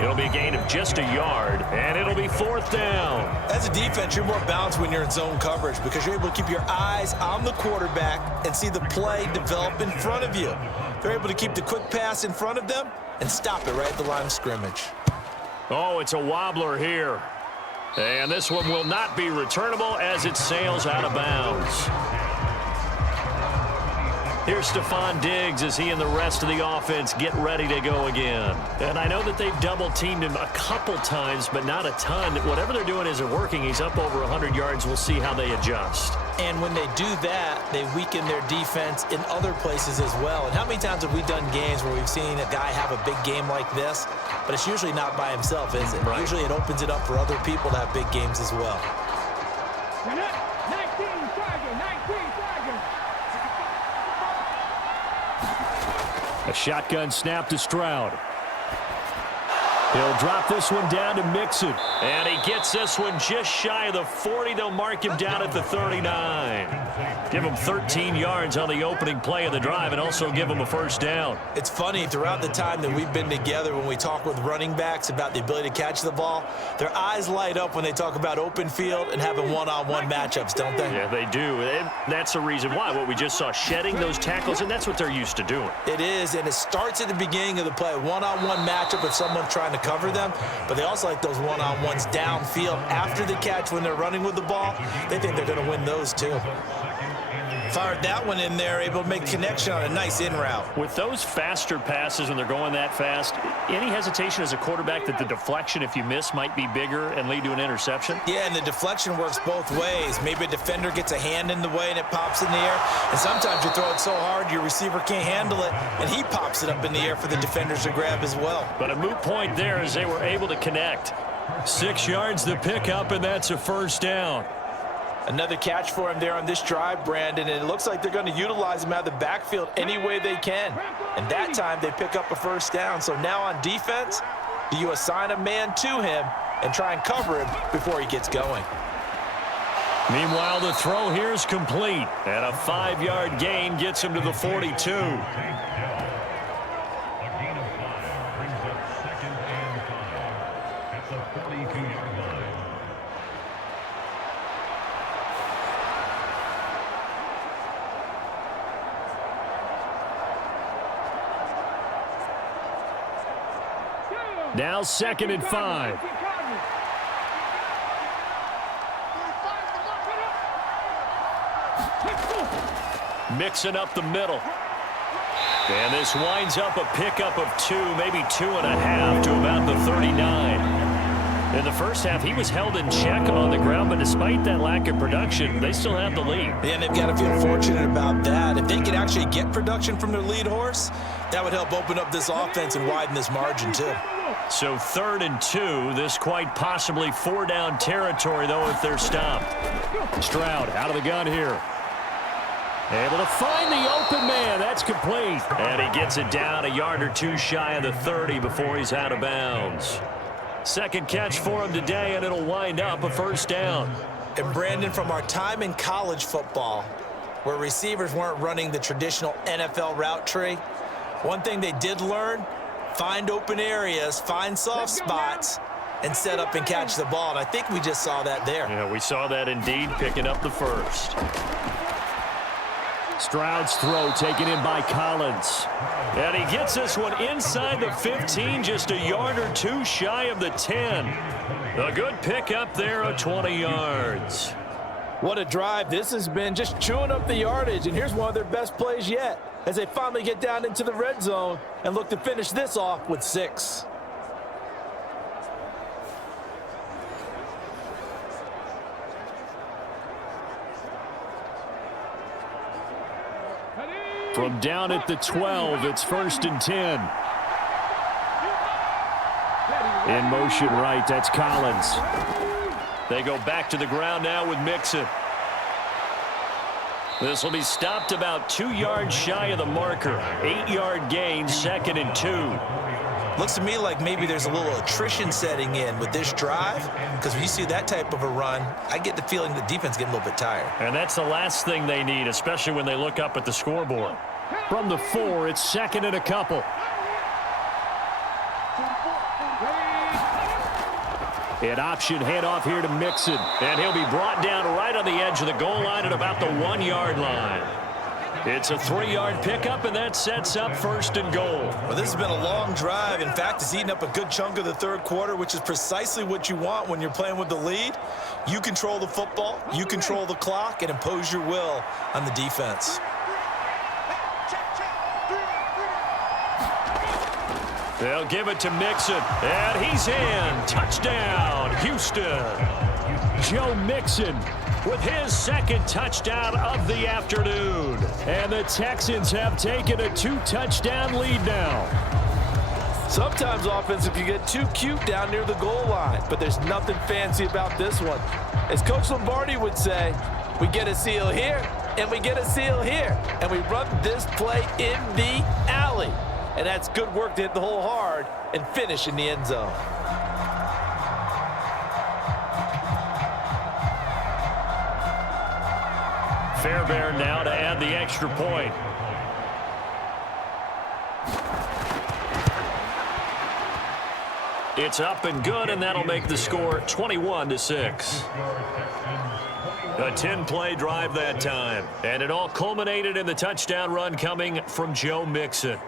It'll be a gain of just a yard, and it'll be fourth down. As a defense, you're more balanced when you're in zone coverage because you're able to keep your eyes on the quarterback and see the play develop in front of you. They're able to keep the quick pass in front of them and stop it right at the line of scrimmage. Oh, it's a wobbler here. And this one will not be returnable as it sails out of bounds. Here's Stephon Diggs as he and the rest of the offense get ready to go again. And I know that they've double-teamed him a couple times, but not a ton. Whatever they're doing isn't working. He's up over 100 yards. We'll see how they adjust. And when they do that, they weaken their defense in other places as well. And how many times have we done games where we've seen a guy have a big game like this, but it's usually not by himself, is it? Right. Usually it opens it up for other people to have big games as well. 19 Tiger, 19 Tiger. A shotgun snap to Stroud. He'll drop this one down to Mixon. And he gets this one just shy of the 40. They'll mark him down at the 39. Give him 13 yards on the opening play of the drive and also give him a first down. It's funny, throughout the time that we've been together, when we talk with running backs about the ability to catch the ball, their eyes light up when they talk about open field and having one-on-one matchups, don't they? Yeah, they do. And that's the reason why. What we just saw, shedding those tackles, and that's what they're used to doing. It is, and it starts at the beginning of the play. One-on-one matchup with someone trying to cover them, but they also like those one-on-ones downfield after the catch when they're running with the ball. They think they're going to win those too. Fired that one in there, able to make connection on a nice in route. With those faster passes when they're going that fast, any hesitation as a quarterback that the deflection, if you miss, might be bigger and lead to an interception? Yeah, and the deflection works both ways. Maybe a defender gets a hand in the way and it pops in the air, and sometimes you throw it so hard your receiver can't handle it, and he pops it up in the air for the defenders to grab as well. But a moot point there as they were able to connect. 6 yards the pickup, and that's a first down. Another catch for him there on this drive, Brandon, and it looks like they're going to utilize him out of the backfield any way they can. And that time they pick up a first down. So now on defense, do you assign a man to him and try and cover him before he gets going? Meanwhile, the throw here is complete, and a 5-yard gain gets him to the 42. Now 2nd and 5. Mixing up the middle. And this winds up a pickup of 2, maybe 2.5 to about the 39. In the first half, he was held in check on the ground, but despite that lack of production, they still have the lead. Yeah, and they've got to feel fortunate about that. If they could actually get production from their lead horse, that would help open up this offense and widen this margin too. So 3rd and 2, this quite possibly 4-down territory, though, if they're stopped. Stroud out of the gun here. Able to find the open man. That's complete. And he gets it down a yard or 2 shy of the 30 before he's out of bounds. 2nd catch for him today, and it'll wind up a first down. And Brandon, from our time in college football, where receivers weren't running the traditional NFL route tree, one thing they did learn, find open areas, find soft spots, and set up and catch the ball. And I think we just saw that there. Yeah, we saw that indeed, picking up the first. Stroud's throw taken in by Collins. And he gets this one inside the 15, just a yard or 2 shy of the 10. A good pickup there of 20 yards. What a drive this has been, just chewing up the yardage. And here's one of their best plays yet, as they finally get down into the red zone and look to finish this off with 6. From down at the 12, it's 1st and 10. In motion right, that's Collins. They go back to the ground now with Mixon. This will be stopped about 2 yards shy of the marker. 8-yard gain, 2nd and 2. Looks to me like maybe there's a little attrition setting in with this drive, because when you see that type of a run, I get the feeling the defense getting a little bit tired. And that's the last thing they need, especially when they look up at the scoreboard. From the 4, it's 2nd and a couple. An option handoff here to Mixon, and he'll be brought down right on the edge of the goal line at about the 1-yard line. It's a 3-yard pickup, and that sets up 1st and goal. Well, this has been a long drive. In fact, it's eaten up a good chunk of the 3rd quarter, which is precisely what you want when you're playing with the lead. You control the football, you control the clock, and impose your will on the defense. They'll give it to Mixon, and he's in. Touchdown, Houston. Joe Mixon with his second touchdown of the afternoon. And the Texans have taken a 2-touchdown lead now. Sometimes offenses can get too cute down near the goal line, but there's nothing fancy about this one. As Coach Lombardi would say, we get a seal here, and we get a seal here, and we run this play in the alley. And that's good work to hit the hole hard and finish in the end zone. Fairbairn now to add the extra point. It's up and good, and that'll make the score 21-6. A 10-play drive that time, and it all culminated in the touchdown run coming from Joe Mixon.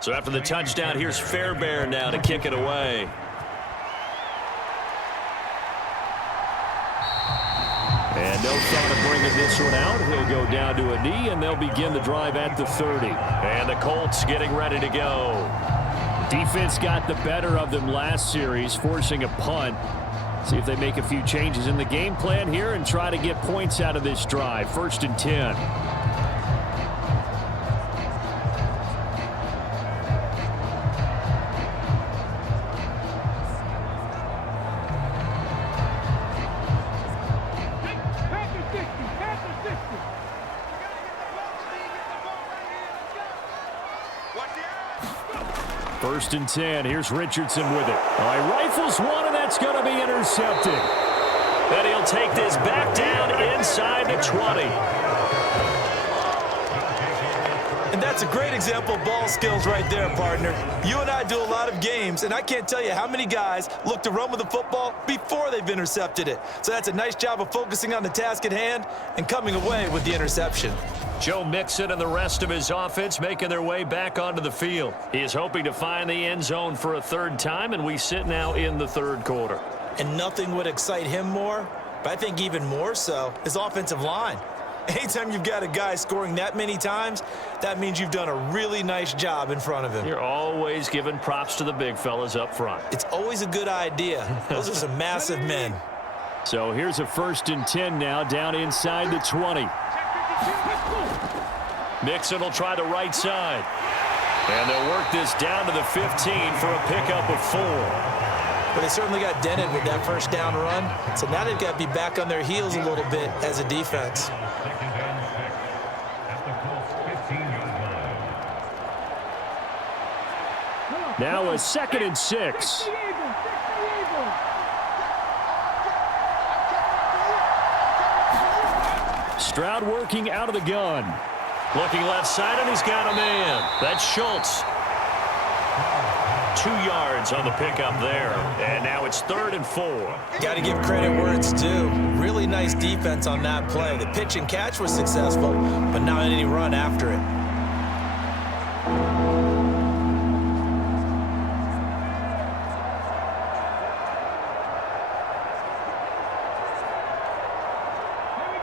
So after the touchdown, here's Fairbairn now to kick it away. And no thought of bringing this one out. He'll go down to a knee, and they'll begin the drive at the 30. And the Colts getting ready to go. Defense got the better of them last series, forcing a punt. See if they make a few changes in the game plan here and try to get points out of this drive. 1st and 10. First and 10. Here's Richardson with it. All right, rifles one, and that's going to be intercepted. And he'll take this back down inside the 20. And that's a great example of ball skills right there, partner. You and I do a lot of games, and I can't tell you how many guys look to run with the football before they've intercepted it. So that's a nice job of focusing on the task at hand and coming away with the interception. Joe Mixon and the rest of his offense making their way back onto the field. He is hoping to find the end zone for a 3rd time, and we sit now in the 3rd quarter. And nothing would excite him more, but I think even more so, his offensive line. Anytime you've got a guy scoring that many times, that means you've done a really nice job in front of him. You're always giving props to the big fellas up front. It's always a good idea. Those are some massive men. So here's a 1st and 10 now, down inside the 20. Mixon will try the right side. And they'll work this down to the 15 for a pickup of 4. But they certainly got dented with that 1st down run. So now they've got to be back on their heels a little bit as a defense. Now a 2nd and 6. Stroud working out of the gun. Looking left side, and he's got a man. That's Schultz. 2 yards on the pickup there. And now it's 3rd and 4. Got to give credit where it's due. Really nice defense on that play. The pitch and catch was successful, but not any run after it.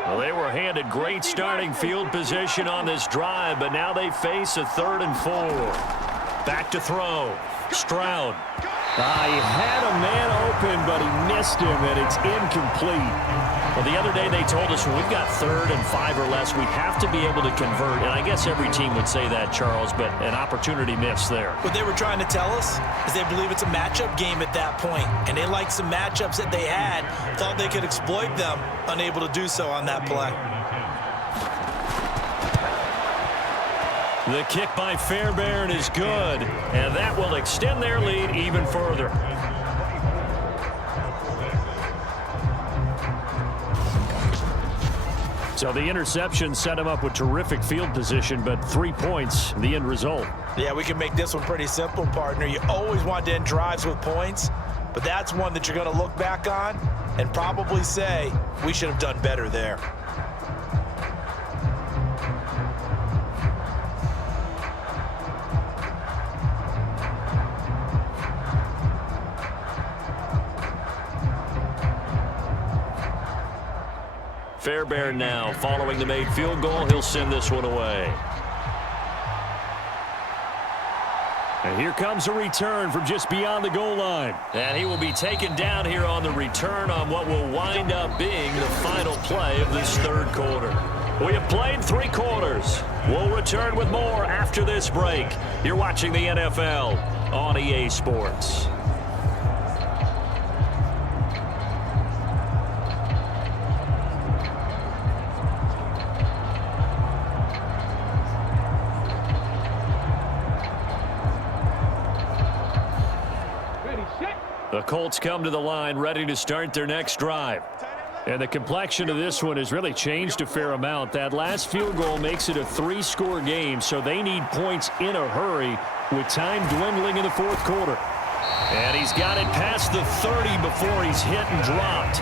Well, they were handed great starting field position on this drive, but now they face a 3rd and 4. Back to throw. Stroud. He had a man open, but he missed him, and it's incomplete. Well, the other day they told us when we've got 3rd and 5 or less, we have to be able to convert. And I guess every team would say that, Charles, but an opportunity missed there. What they were trying to tell us is they believe it's a matchup game at that point, and they liked some matchups that they had, thought they could exploit them, unable to do so on that play. The kick by Fairbairn is good, and that will extend their lead even further. So the interception set him up with terrific field position, but 3 points, the end result. Yeah, we can make this one pretty simple, partner. You always want to end drives with points. but that's one that you're going to look back on and probably say, we should have done better there. Fairbairn now following the made field goal. He'll send this one away. And here comes a return from just beyond the goal line. And he will be taken down here on the return on what will wind up being the final play of this third quarter. We have played 3 quarters. We'll return with more after this break. You're watching the NFL on EA Sports. The Colts come to the line ready to start their next drive. And the complexion of this one has really changed a fair amount. That last field goal makes it a 3-score game, so they need points in a hurry with time dwindling in the fourth quarter. And he's got it past the 30 before he's hit and dropped.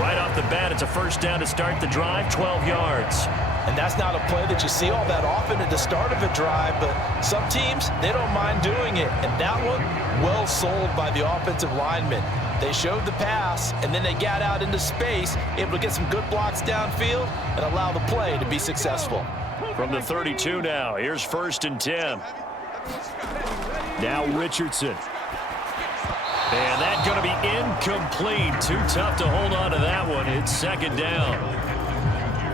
Right off the bat, it's a first down to start the drive, 12 yards. And that's not a play that you see all that often at the start of a drive, but some teams, they don't mind doing it. And that one, well sold by the offensive lineman. They showed the pass, and then they got out into space, able to get some good blocks downfield and allow the play to be successful. From the 32 now, here's 1st and 10. Now Richardson. And that's going to be incomplete. Too tough to hold on to that one. It's 2nd down.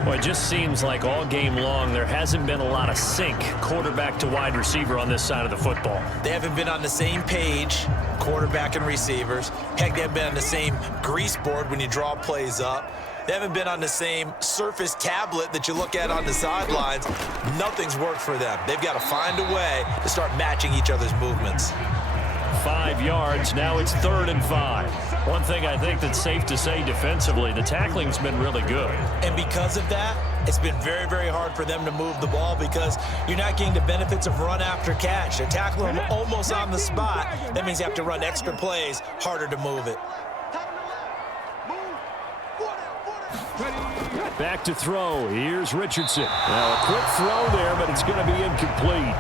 Well, it just seems like all game long there hasn't been a lot of sync quarterback to wide receiver on this side of the football. They haven't been on the same page, quarterback and receivers. Heck, they haven't been on the same grease board when you draw plays up. They haven't been on the same Surface tablet that you look at on the sidelines. Nothing's worked for them. They've got to find a way to start matching each other's movements. 5 yards. Now it's 3rd and 5. One thing I think that's safe to say defensively, the tackling's been really good. And because of that, it's been very, very hard for them to move the ball because you're not getting the benefits of run after catch. They're tackling them almost on the spot. That means you have to run extra plays, harder to move it. Back to throw. Here's Richardson. Now a quick throw there, but it's going to be incomplete.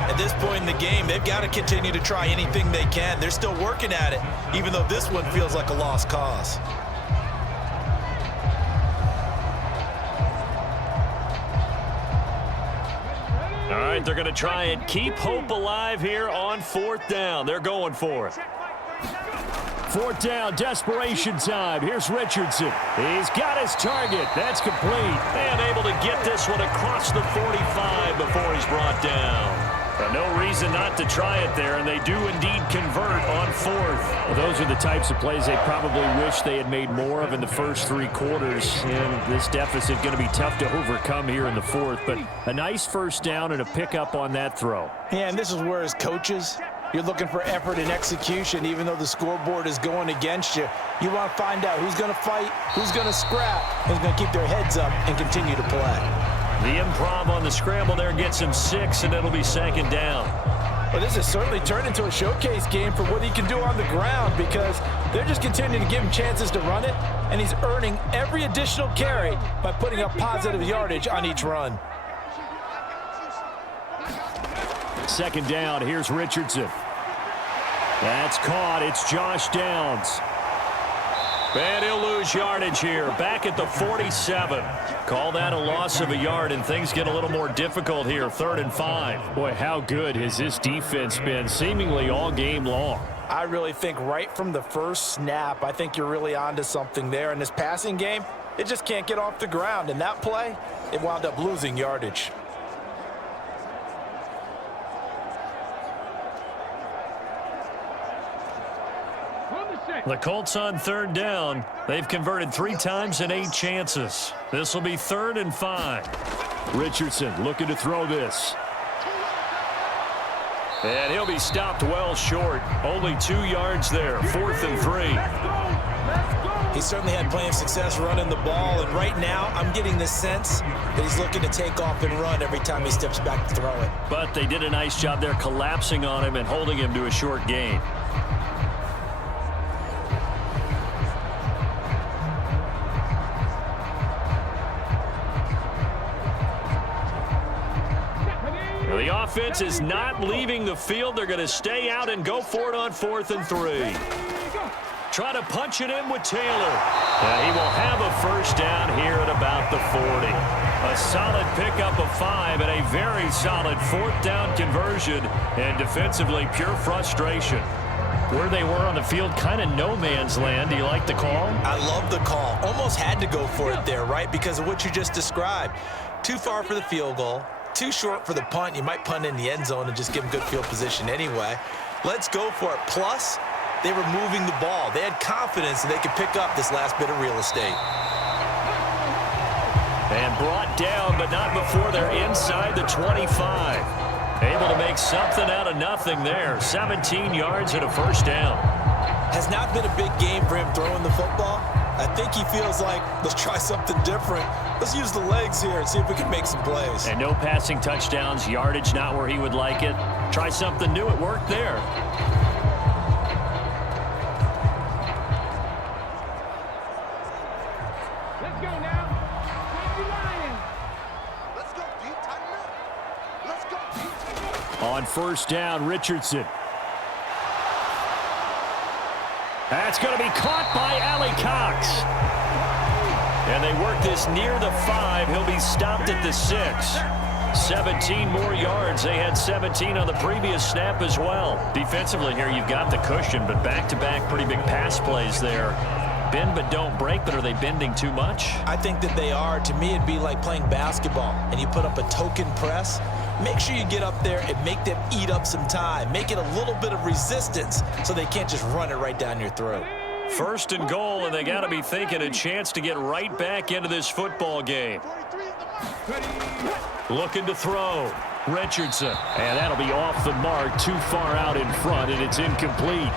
At this point in the game, they've got to continue to try anything they can. They're still working at it, even though this one feels like a lost cause. All right, they're going to try and keep hope alive here on 4th down. They're going for it. 4th down, desperation time. Here's Richardson. He's got his target. That's complete. And able to get this one across the 45 before he's brought down. No reason not to try it there, and they do indeed convert on 4th. Well, those are the types of plays they probably wish they had made more of in the first 3 quarters. And this deficit going to be tough to overcome here in the 4th. But a nice first down and a pickup on that throw. Yeah, and this is where as coaches, you're looking for effort and execution. Even though the scoreboard is going against you, you want to find out who's going to fight, who's going to scrap, who's going to keep their heads up and continue to play. The improv on the scramble there gets him 6, and it'll be 2nd down. Well, this has certainly turned into a showcase game for what he can do on the ground because they're just continuing to give him chances to run it, and he's earning every additional carry by putting up positive yardage on each run. 2nd down. Here's Richardson. That's caught. It's Josh Downs. And he'll lose yardage here. Back at the 47. Call that a loss of a yard, and things get a little more difficult here. 3rd and 5. Boy, how good has this defense been seemingly all game long? I really think right from the first snap, I think you're really onto something there. In this passing game, it just can't get off the ground. And that play, it wound up losing yardage. The Colts on 3rd down. They've converted 3 times in 8 chances. This will be 3rd and 5. Richardson looking to throw this. And he'll be stopped well short. Only 2 yards there. 4th and 3. He certainly had plenty of success running the ball, and right now I'm getting the sense that he's looking to take off and run every time he steps back to throw it. But they did a nice job there collapsing on him and holding him to a short gain. offense is not leaving the field. They're going to stay out and go for it on 4th and 3. Try to punch it in with Taylor. He will have a first down here at about the 40. A solid pickup of 5 and a very solid 4th down conversion. And defensively, pure frustration. Where they were on the field, kind of no man's land. Do you like the call? I love the call. Almost had to go for it there, right? Because of what you just described. Too far for the field goal. Too short for the punt. You might punt in the end zone and just give them good field position anyway. Let's go for it. Plus, they were moving the ball. They had confidence that they could pick up this last bit of real estate. And brought down, but not before they're inside the 25. Able to make something out of nothing there. 17 yards and a first down. Has not been a big game for him throwing the football. I think he feels like, let's try something different. Let's use the legs here and see if we can make some plays. And no passing touchdowns, yardage not where he would like it. Try something new. It worked there. Let's go now. Safety Lions. Let's go deep, tighten up. Let's go deep, tighten up. On first down, Richardson. That's going to be caught by Cox. And they work this near the 5. He'll be stopped at the 6. 17 more yards. They had 17 on the previous snap as well. Defensively here, you've got the cushion, but back-to-back pretty big pass plays there. Bend but don't break, but are they bending too much? I think that they are. To me, it'd be like playing basketball, and you put up a token press. Make sure you get up there and make them eat up some time. Make it a little bit of resistance so they can't just run it right down your throat. First and goal, and they got to be thinking a chance to get right back into this football game. Looking to throw. Richardson. And that'll be off the mark, too far out in front, and it's incomplete.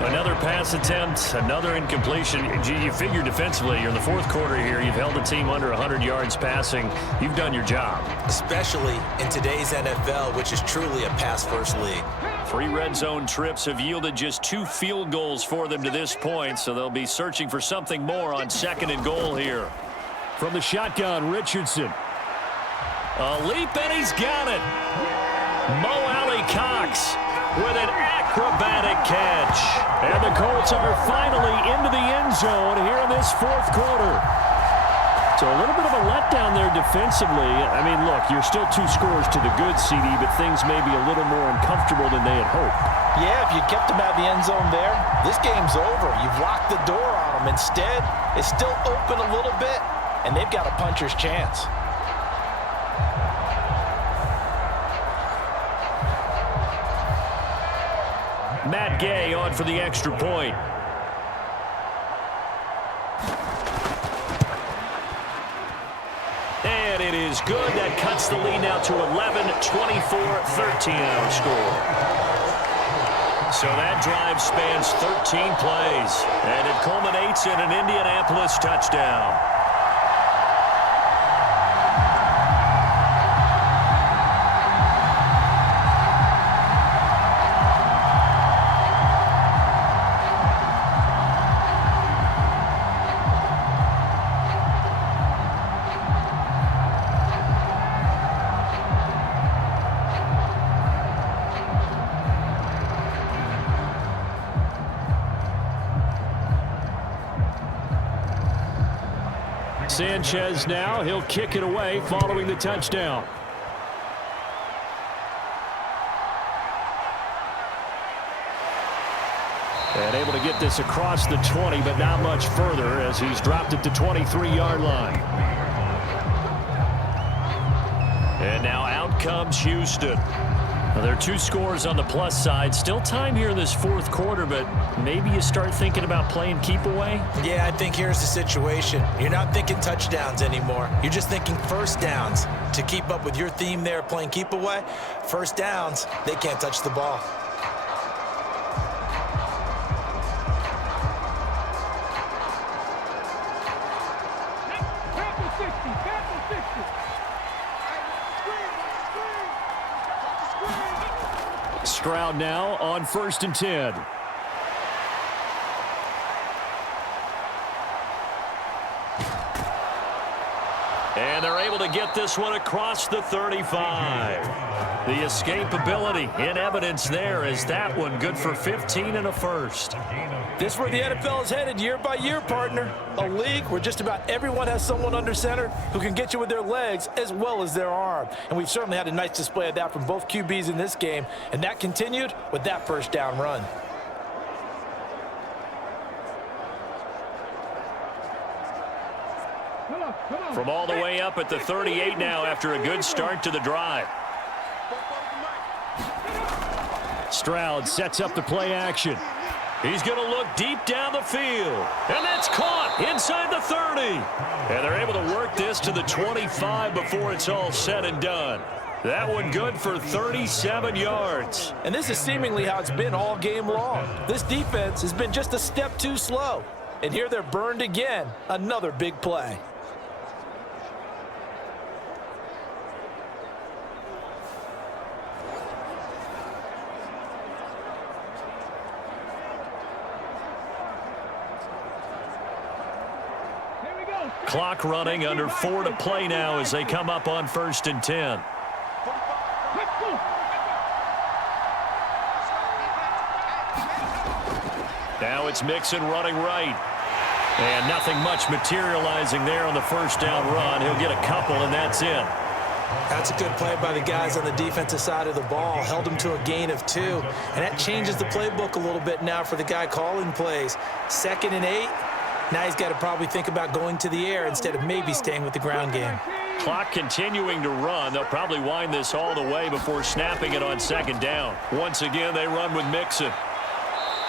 Another pass attempt, another incompletion. You figure defensively, you're in the 4th quarter here. You've held the team under 100 yards passing. You've done your job. Especially in today's NFL, which is truly a pass-first league. 3 red zone trips have yielded just 2 field goals for them to this point, so they'll be searching for something more on 2nd and goal here. From the shotgun, Richardson. A leap, and he's got it. Mo Cox with an acrobatic catch. And the Colts are finally into the end zone here in this 4th quarter. So a little bit of a letdown there defensively. I mean, look, you're still 2 scores to the good, CD, but things may be a little more uncomfortable than they had hoped. Yeah, if you kept them out of the end zone there, this game's over. You've locked the door on them. Instead, it's still open a little bit, and they've got a puncher's chance. Matt Gay on for the extra point. And it is good. That cuts the lead now to 11, 24-13 our score. So that drive spans 13 plays, and it culminates in an Indianapolis touchdown. Sanchez now, he'll kick it away following the touchdown. And able to get this across the 20, but not much further as he's dropped it to 23-yard line. And now out comes Houston. Now, there are 2 scores on the plus side. Still time here in this 4th quarter, but maybe you start thinking about playing keep away? Yeah, I think here's the situation. You're not thinking touchdowns anymore. You're just thinking first downs. To keep up with your theme there, playing keep away, first downs, they can't touch the ball. Stroud now on 1st and 10. And And they're able to get this one across the 35. The escapability in evidence there is that one good for 15 and a first. This is where the NFL is headed year by year, partner. A league where just about everyone has someone under center who can get you with their legs as well as their arm. And we've certainly had a nice display of that from both QBs in this game, and that continued with that first down run. From all the way up at the 38 now after a good start to the drive. Stroud sets up the play action. He's going to look deep down the field. And that's caught inside the 30. And they're able to work this to the 25 before it's all said and done. That one good for 37 yards. And this is seemingly how it's been all game long. This defense has been just a step too slow. And here they're burned again. Another big play. Clock running, under 4 to play now as they come up on 1st and 10. Now it's Mixon running right. And nothing much materializing there on the first down run. He'll get a couple, and that's it. That's a good play by the guys on the defensive side of the ball. Held him to a gain of 2. And that changes the playbook a little bit now for the guy calling plays. 2nd and 8. Now he's got to probably think about going to the air instead of maybe staying with the ground game. Clock continuing to run. They'll probably wind this all the way before snapping it on 2nd down. Once again, they run with Mixon.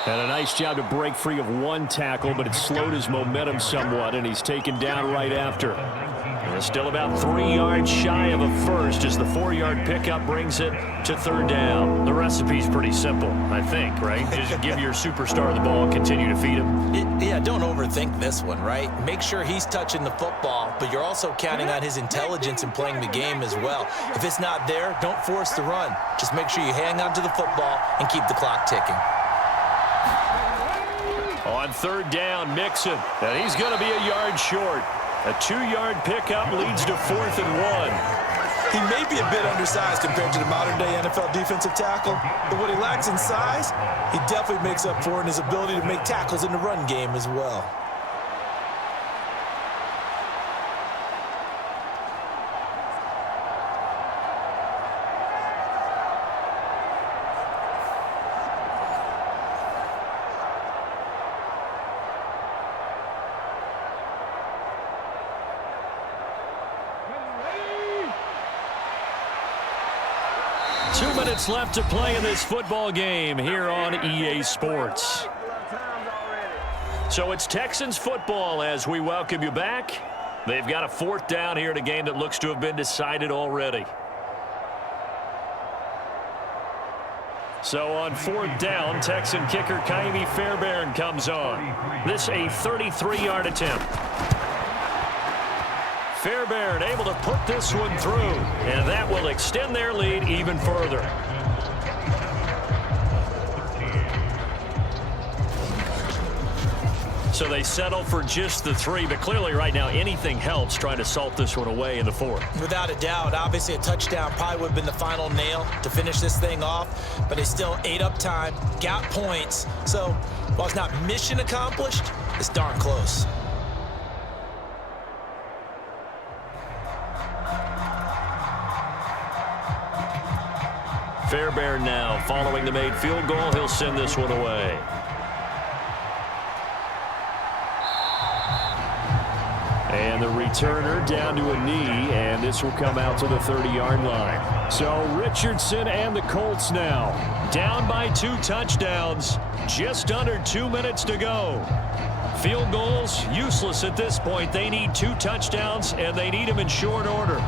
And a nice job to break free of one tackle, but it slowed his momentum somewhat, and he's taken down right after. And still about 3 yards shy of a first as the 4-yard pickup brings it to 3rd down. The recipe's pretty simple, I think, right? Just give your superstar the ball and continue to feed him. Yeah, don't overthink this one, right? Make sure he's touching the football, but you're also counting on his intelligence in playing the game as well. If it's not there, don't force the run. Just make sure you hang on to the football and keep the clock ticking. On 3rd down, Mixon, and he's going to be a yard short. A 2-yard pickup leads to 4th and 1. He may be a bit undersized compared to the modern-day NFL defensive tackle, but what he lacks in size, he definitely makes up for in his ability to make tackles in the run game as well. Left to play in this football game here on EA Sports. So it's Texans football as we welcome you back. They've got a 4th down here in a game that looks to have been decided already. So on 4th down, Texan kicker Kaimi Fairbairn comes on. This a 33-yard attempt. Fairbairn able to put this one through, and that will extend their lead even further. So they settle for just the 3, but clearly right now anything helps trying to salt this one away in the 4th. Without a doubt, obviously a touchdown probably would have been the final nail to finish this thing off, but they still ate up time, got points. So while it's not mission accomplished, it's darn close. Fairbairn now following the made field goal. He'll send this one away. And the returner down to a knee, and this will come out to the 30-yard line. So Richardson and the Colts now down by 2 touchdowns. Just under 2 minutes to go. Field goals useless at this point. They need 2 touchdowns, and they need them in short order.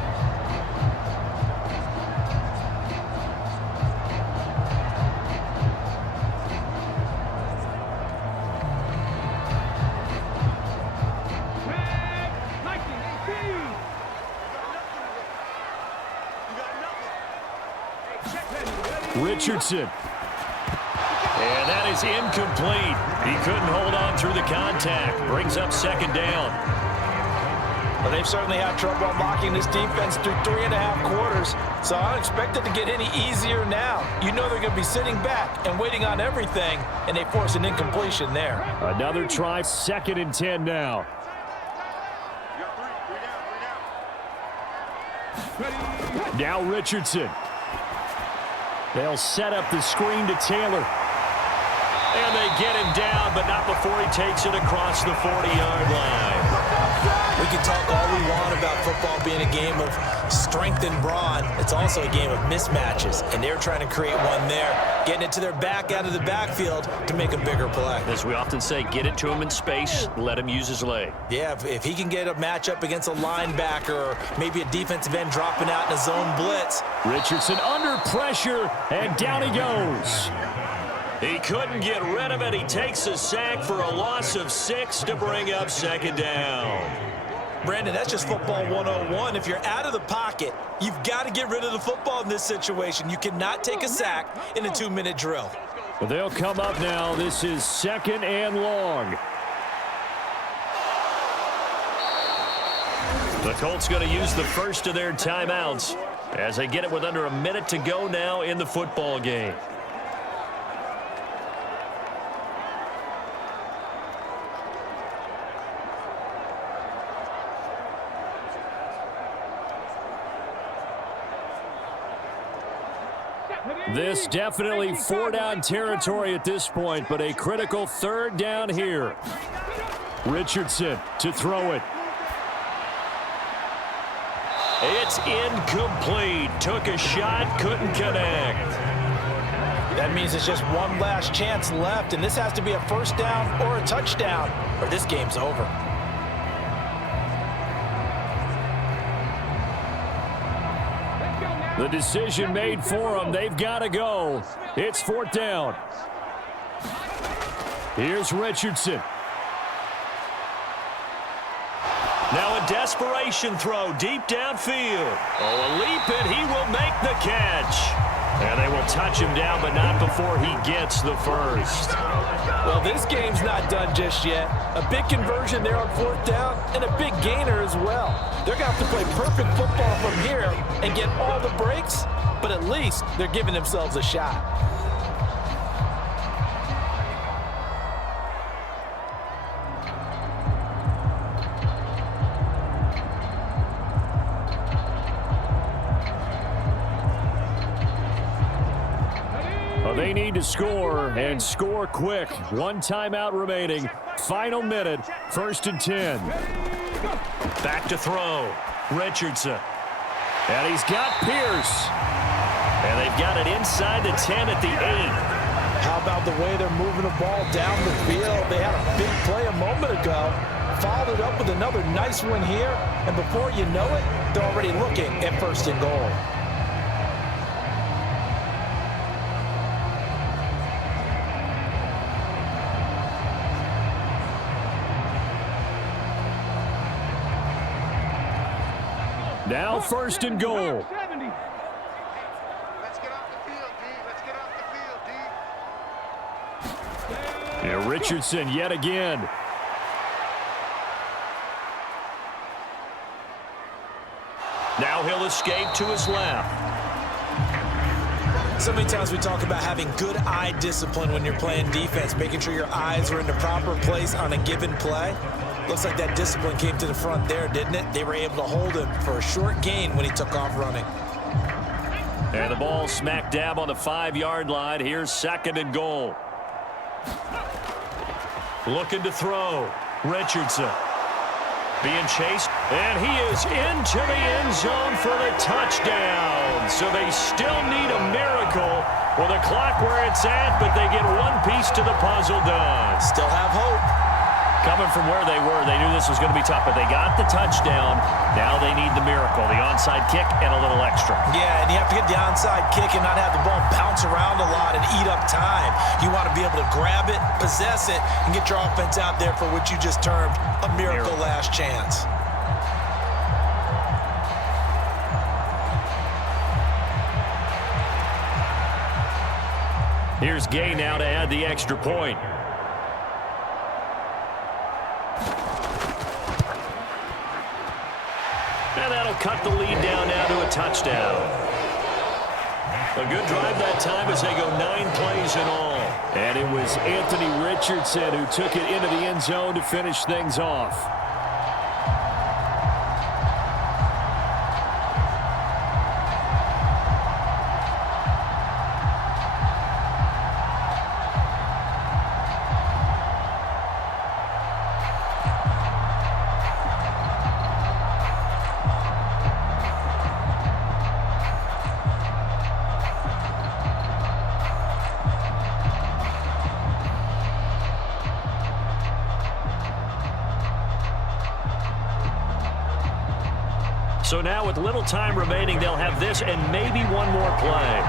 Richardson. And that is incomplete. He couldn't hold on through the contact. Brings up 2nd down. Well, they've certainly had trouble unlocking this defense through 3.5 quarters, so I don't expect it to get any easier now. You know they're going to be sitting back and waiting on everything, and they force an incompletion there. Another try, 2nd and 10 now. Now Richardson. They'll set up the screen to Taylor. And they get him down, but not before he takes it across the 40-yard line. We can talk all we want about football being a game of strength and brawn. It's also a game of mismatches, and they're trying to create one there, getting it to their back out of the backfield to make a bigger play. As we often say, get it to him in space, let him use his leg. Yeah, if he can get a matchup against a linebacker or maybe a defensive end dropping out in a zone blitz. Richardson under pressure, and down he goes. He couldn't get rid of it. He takes a sack for a loss of 6 to bring up 2nd down. Brandon, that's just football 101. If you're out of the pocket, you've got to get rid of the football in this situation. You cannot take a sack in a 2-minute drill. Well, they'll come up now. This is 2nd and long. The Colts going to use the first of their timeouts as they get it with under a minute to go now in the football game. This definitely 4-down territory at this point, but a critical 3rd down here. Richardson to throw it. It's incomplete. Took a shot, couldn't connect. That means it's just one last chance left, and this has to be a 1st down or a touchdown, or this game's over. The decision made for them. They've got to go. It's 4th down. Here's Richardson. Now a desperation throw deep downfield. Oh, a leap, and he will make the catch. And they will touch him down, but not before he gets the first. Well, this game's not done just yet. A big conversion there on 4th down and a big gainer as well. They're going to have to play perfect football from here and get all the breaks, but at least they're giving themselves a shot. Well, they need to score, and score quick. 1 timeout remaining. Final minute, 1st and 10. Back to throw. Richardson. And he's got Pierce. And they've got it inside the 10 at the 8. How about the way they're moving the ball down the field? They had a big play a moment ago. Followed up with another nice one here. And before you know it, they're already looking at 1st and goal. Now 1st and goal. Let's get off the field, D. Let's get off the field, D. Yeah, Richardson yet again. Now he'll escape to his left. So many times we talk about having good eye discipline when you're playing defense, making sure your eyes are in the proper place on a given play. Looks like that discipline came to the front there, didn't it? They were able to hold him for a short gain when he took off running. And the ball smack dab on the 5-yard line. Here's 2nd and goal. Looking to throw. Richardson. Being chased, and he is into the end zone for the touchdown. So they still need a miracle with the clock where it's at, but they get one piece to the puzzle done. Still have hope. Coming from where they were, they knew this was going to be tough, but they got the touchdown. Now they need the miracle, the onside kick and a little extra. Yeah, and you have to get the onside kick and not have the ball bounce around a lot and eat up time. You want to be able to grab it, possess it, and get your offense out there for what you just termed a miracle last chance. Here's Gay now to add the extra point. cut the lead down now to a touchdown. A good drive that time as they go 9 plays in all. And it was Anthony Richardson who took it into the end zone to finish things off. So now with little time remaining, they'll have this and maybe one more play.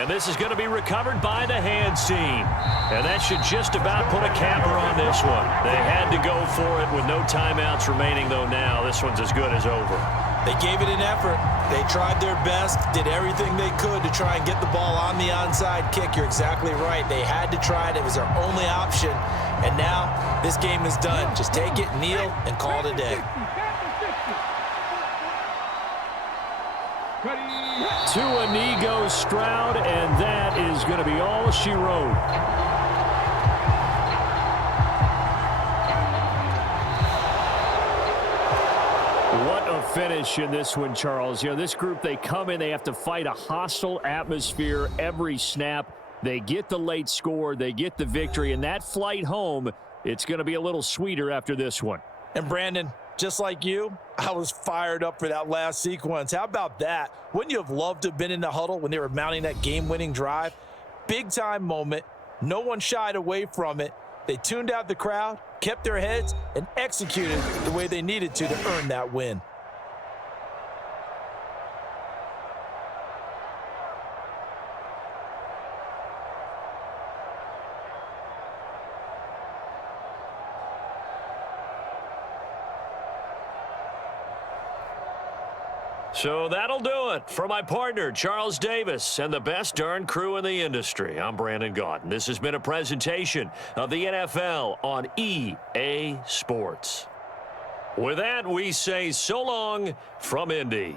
And this is going to be recovered by the hands team. And that should just about put a capper on this one. They had to go for it with no timeouts remaining, though now this one's as good as over. They gave it an effort. They tried their best, did everything they could to try and get the ball on the onside kick. You're exactly right. They had to try it. It was their only option. And now this game is done. Just take it, kneel, and call it a day. To Inigo Stroud, and that is going to be all she wrote. What a finish in this one, Charles. You know, this group, they come in, they have to fight a hostile atmosphere every snap. They get the late score, they get the victory, and that flight home, it's going to be a little sweeter after this one. And Brandon, just like you, I was fired up for that last sequence. How about that? Wouldn't you have loved to have been in the huddle when they were mounting that game-winning drive? Big-time moment. No one shied away from it. They tuned out the crowd, kept their heads, and executed the way they needed to earn that win. So that'll do it for my partner, Charles Davis, and the best darn crew in the industry. I'm Brandon Gaudin. This has been a presentation of the NFL on EA Sports. With that, we say so long from Indy.